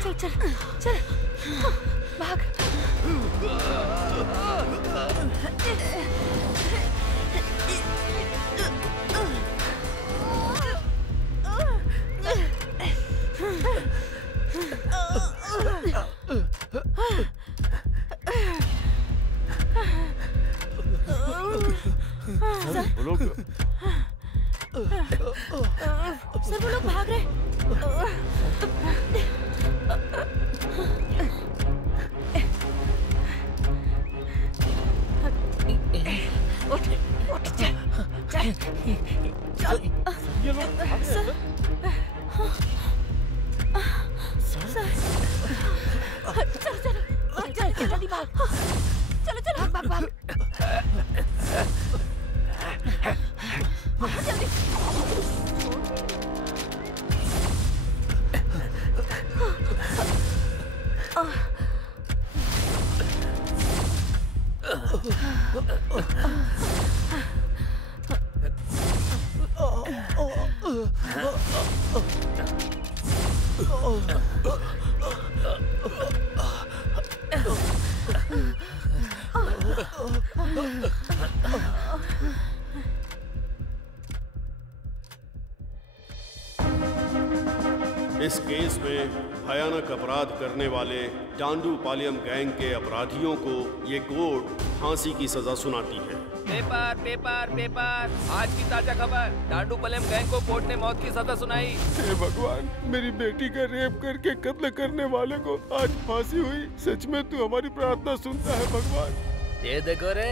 चल चल चल भाग। सर वो लोग भाग रहे। उठ उठ चल चल चल। सर चल चल चल जल्दी भाग। चलो चलो भाग भाग भाग जल्दी। इस केस में भयानक अपराध करने वाले डांडू पालियम गैंग के अपराधियों को ये कोर्ट फांसी की सजा सुनाती है। पेपर पेपर पेपर, आज की ताजा खबर, डांडू पालियम गैंग को कोर्ट ने मौत की सजा सुनाई। हे भगवान, मेरी बेटी का रेप करके कत्ल करने वाले को आज फांसी हुई। सच में तू हमारी प्रार्थना सुनता है भगवान। ये देखो रे,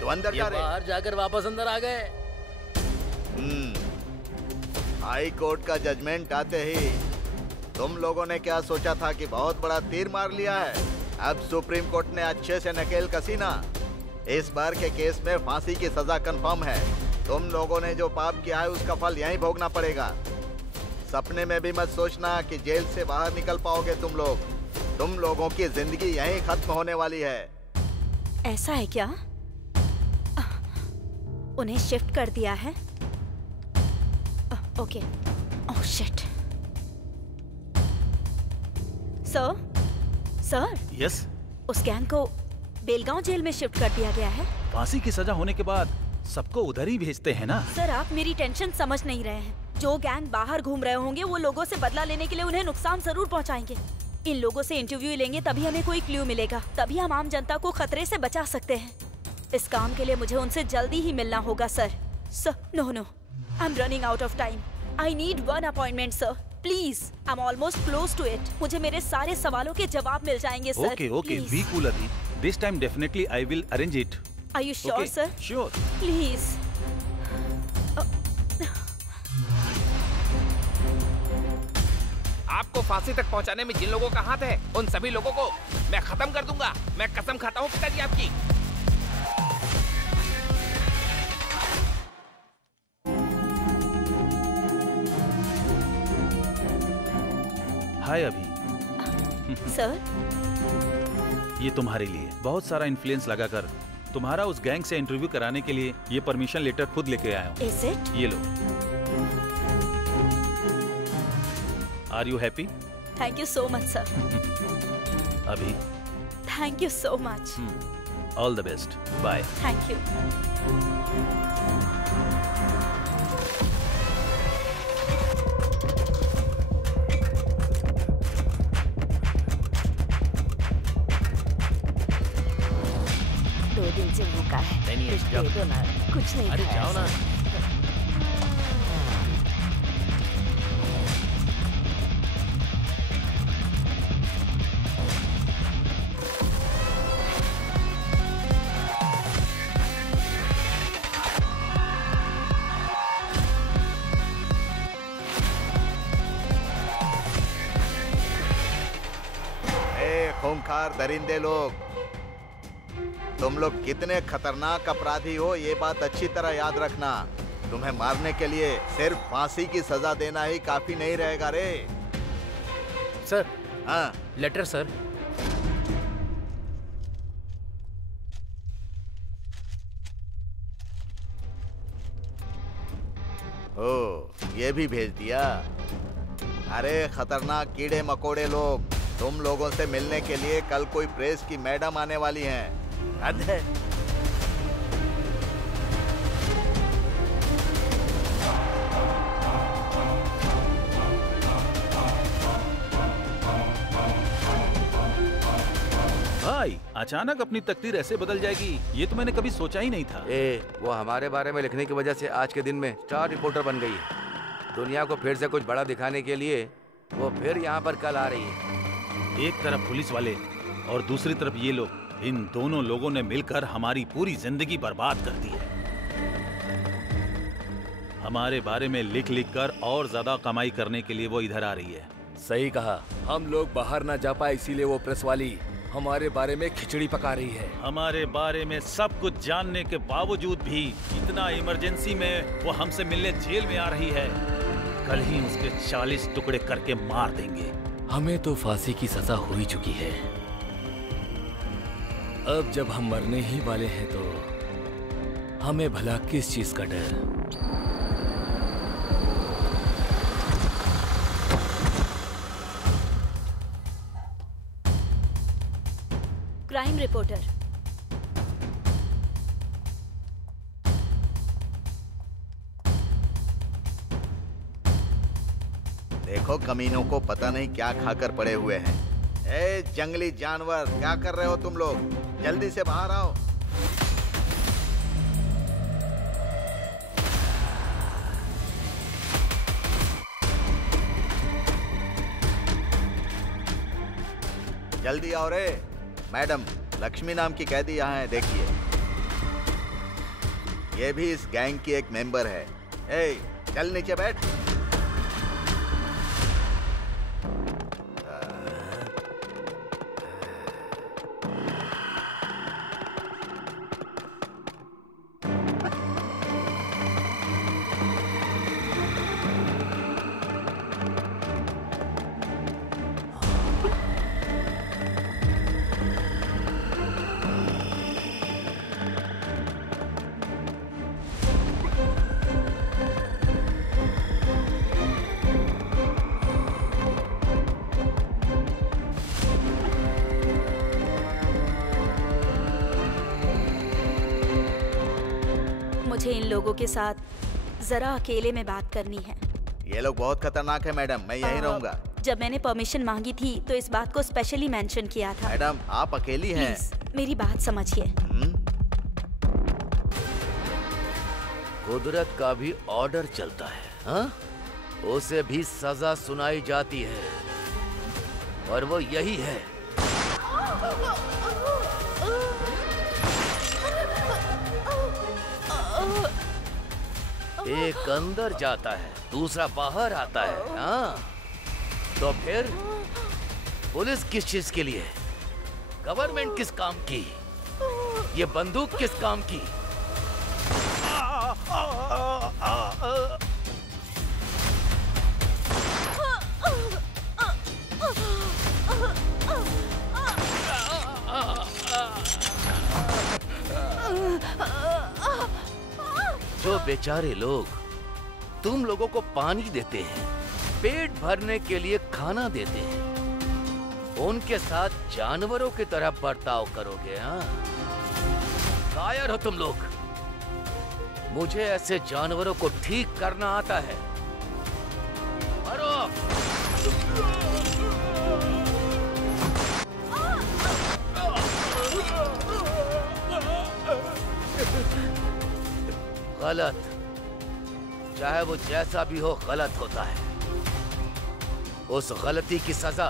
तू अंदर जा रे। बाहर जाकर वापस अंदर आ गए। हाई कोर्ट का जजमेंट आते ही तुम लोगों ने क्या सोचा था कि बहुत बड़ा तीर मार लिया है? अब सुप्रीम कोर्ट ने अच्छे से नकेल कसी ना। इस बार के केस में फांसी की सजा कंफर्म है। तुम लोगों ने जो पाप किया है उसका फल यहीं भोगना पड़ेगा। सपने में भी मत सोचना कि जेल से बाहर निकल पाओगे तुम लोग। तुम लोगों की जिंदगी यहीं खत्म होने वाली है। ऐसा है क्या? उन्हें शिफ्ट कर दिया है? Okay. Oh shit. Sir yes, उस गैंग को बेलगांव जेल में शिफ्ट कर दिया गया है। फांसी की सजा होने के बाद सबको उधर ही भेजते हैं ना। सर आप मेरी टेंशन समझ नहीं रहे हैं। जो गैंग बाहर घूम रहे होंगे वो लोगों से बदला लेने के लिए उन्हें नुकसान जरूर पहुंचाएंगे। इन लोगों से इंटरव्यू लेंगे तभी हमें कोई क्लू मिलेगा, तभी हम आम जनता को खतरे से बचा सकते हैं। इस काम के लिए मुझे उनसे जल्दी ही मिलना होगा sir. No I am running out of time. I need one appointment sir, please. I am almost close to it. मुझे मेरे सारे सवालों के जवाब मिल जाएंगे सर। ओके, बी कूल अभी। This time definitely I will arrange it. Are you sure sir? Sure. Please. आपको फांसी तक पहुंचाने में जिन लोगों का हाथ है उन सभी लोगों को मैं खत्म कर दूंगा। मैं कसम खाता हूँ पिताजी आपकी। हाय अभी। सर ये तुम्हारे लिए बहुत सारा इन्फ्लुएंस लगाकर तुम्हारा उस गैंग से इंटरव्यू कराने के लिए ये परमिशन लेटर खुद लेके आया हूँ। Is it? ये लो। Are you happy? Thank you so much sir. अभी thank you so much. All the best. Bye. Thank you. दिन से भूखा है। नहीं, कुछ दे दो ना। कुछ नहीं अरे खाया जाओ ना। खूंखार दरिंदे लोग, तुम लोग कितने खतरनाक अपराधी हो ये बात अच्छी तरह याद रखना। तुम्हें मारने के लिए सिर्फ फांसी की सजा देना ही काफी नहीं रहेगा रे। सर। हाँ लेटर सर। ओ ये भी भेज दिया। अरे खतरनाक कीड़े मकोड़े लोग, तुम लोगों से मिलने के लिए कल कोई प्रेस की मैडम आने वाली हैं। हद है। भाई अचानक अपनी तकदीर ऐसे बदल जाएगी ये तो मैंने कभी सोचा ही नहीं था। वो हमारे बारे में लिखने की वजह से आज के दिन में स्टार रिपोर्टर बन गई है। दुनिया को फिर से कुछ बड़ा दिखाने के लिए वो फिर यहाँ पर कल आ रही है। एक तरफ पुलिस वाले और दूसरी तरफ ये लोग, इन दोनों लोगों ने मिलकर हमारी पूरी जिंदगी बर्बाद कर दी है। हमारे बारे में लिख लिख कर और ज्यादा कमाई करने के लिए वो इधर आ रही है। सही कहा, हम लोग बाहर ना जा पाए इसीलिए वो प्रेस वाली हमारे बारे में खिचड़ी पका रही है। हमारे बारे में सब कुछ जानने के बावजूद भी इतना इमरजेंसी में वो हमसे मिलने जेल में आ रही है। कल ही उसके 40 टुकड़े करके मार देंगे। हमें तो फांसी की सजा हो ही चुकी है। अब जब हम मरने ही वाले हैं तो हमें भला किस चीज का डर। क्राइम रिपोर्टर, देखो कमीनों को पता नहीं क्या खाकर पड़े हुए हैं। ए जंगली जानवर, क्या कर रहे हो तुम लोग? जल्दी से बाहर आओ। जल्दी आओ रे। मैडम, लक्ष्मी नाम की कैदी यहाँ है, देखिए। ये भी इस गैंग की एक मेंबर है। ए, चल नीचे बैठ। मुझे इन लोगों के साथ जरा अकेले में बात करनी है। ये लोग बहुत खतरनाक है मैडम, मैं यहीं रहूंगा। जब मैंने परमिशन मांगी थी तो इस बात को स्पेशली मेंशन किया था। मैडम, आप अकेली हैं। प्लीज मेरी बात समझिए। कुदरत का भी ऑर्डर चलता है, हाँ? उसे भी सजा सुनाई जाती है और वो यही है। एक अंदर जाता है, दूसरा बाहर आता है, हाँ? तो फिर पुलिस किस चीज के लिए? गवर्नमेंट किस काम की? ये बंदूक किस काम की? जो बेचारे लोग तुम लोगों को पानी देते हैं, पेट भरने के लिए खाना देते हैं, उनके साथ जानवरों की तरह बर्ताव करोगे, हाँ? कायर हो तुम लोग। मुझे ऐसे जानवरों को ठीक करना आता है। मरो! गलत, चाहे वो जैसा भी हो, गलत होता है। उस गलती की सजा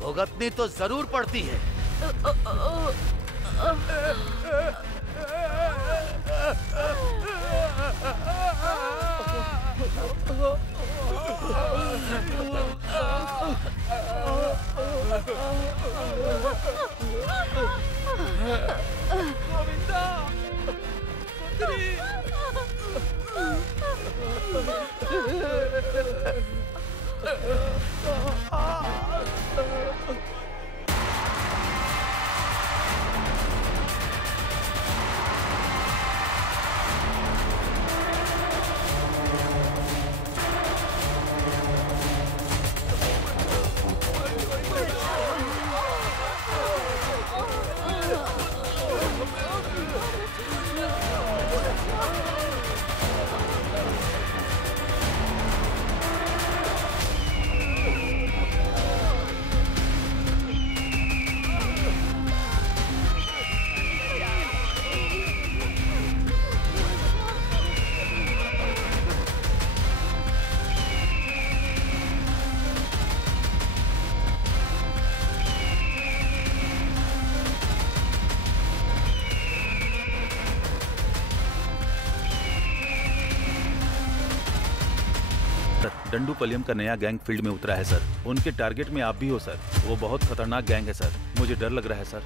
भुगतनी तो जरूर पड़ती है। डंडूपलियम का नया गैंग फील्ड में उतरा है सर। उनके टारगेट में आप भी हो सर। वो बहुत खतरनाक गैंग है सर। मुझे डर लग रहा है सर।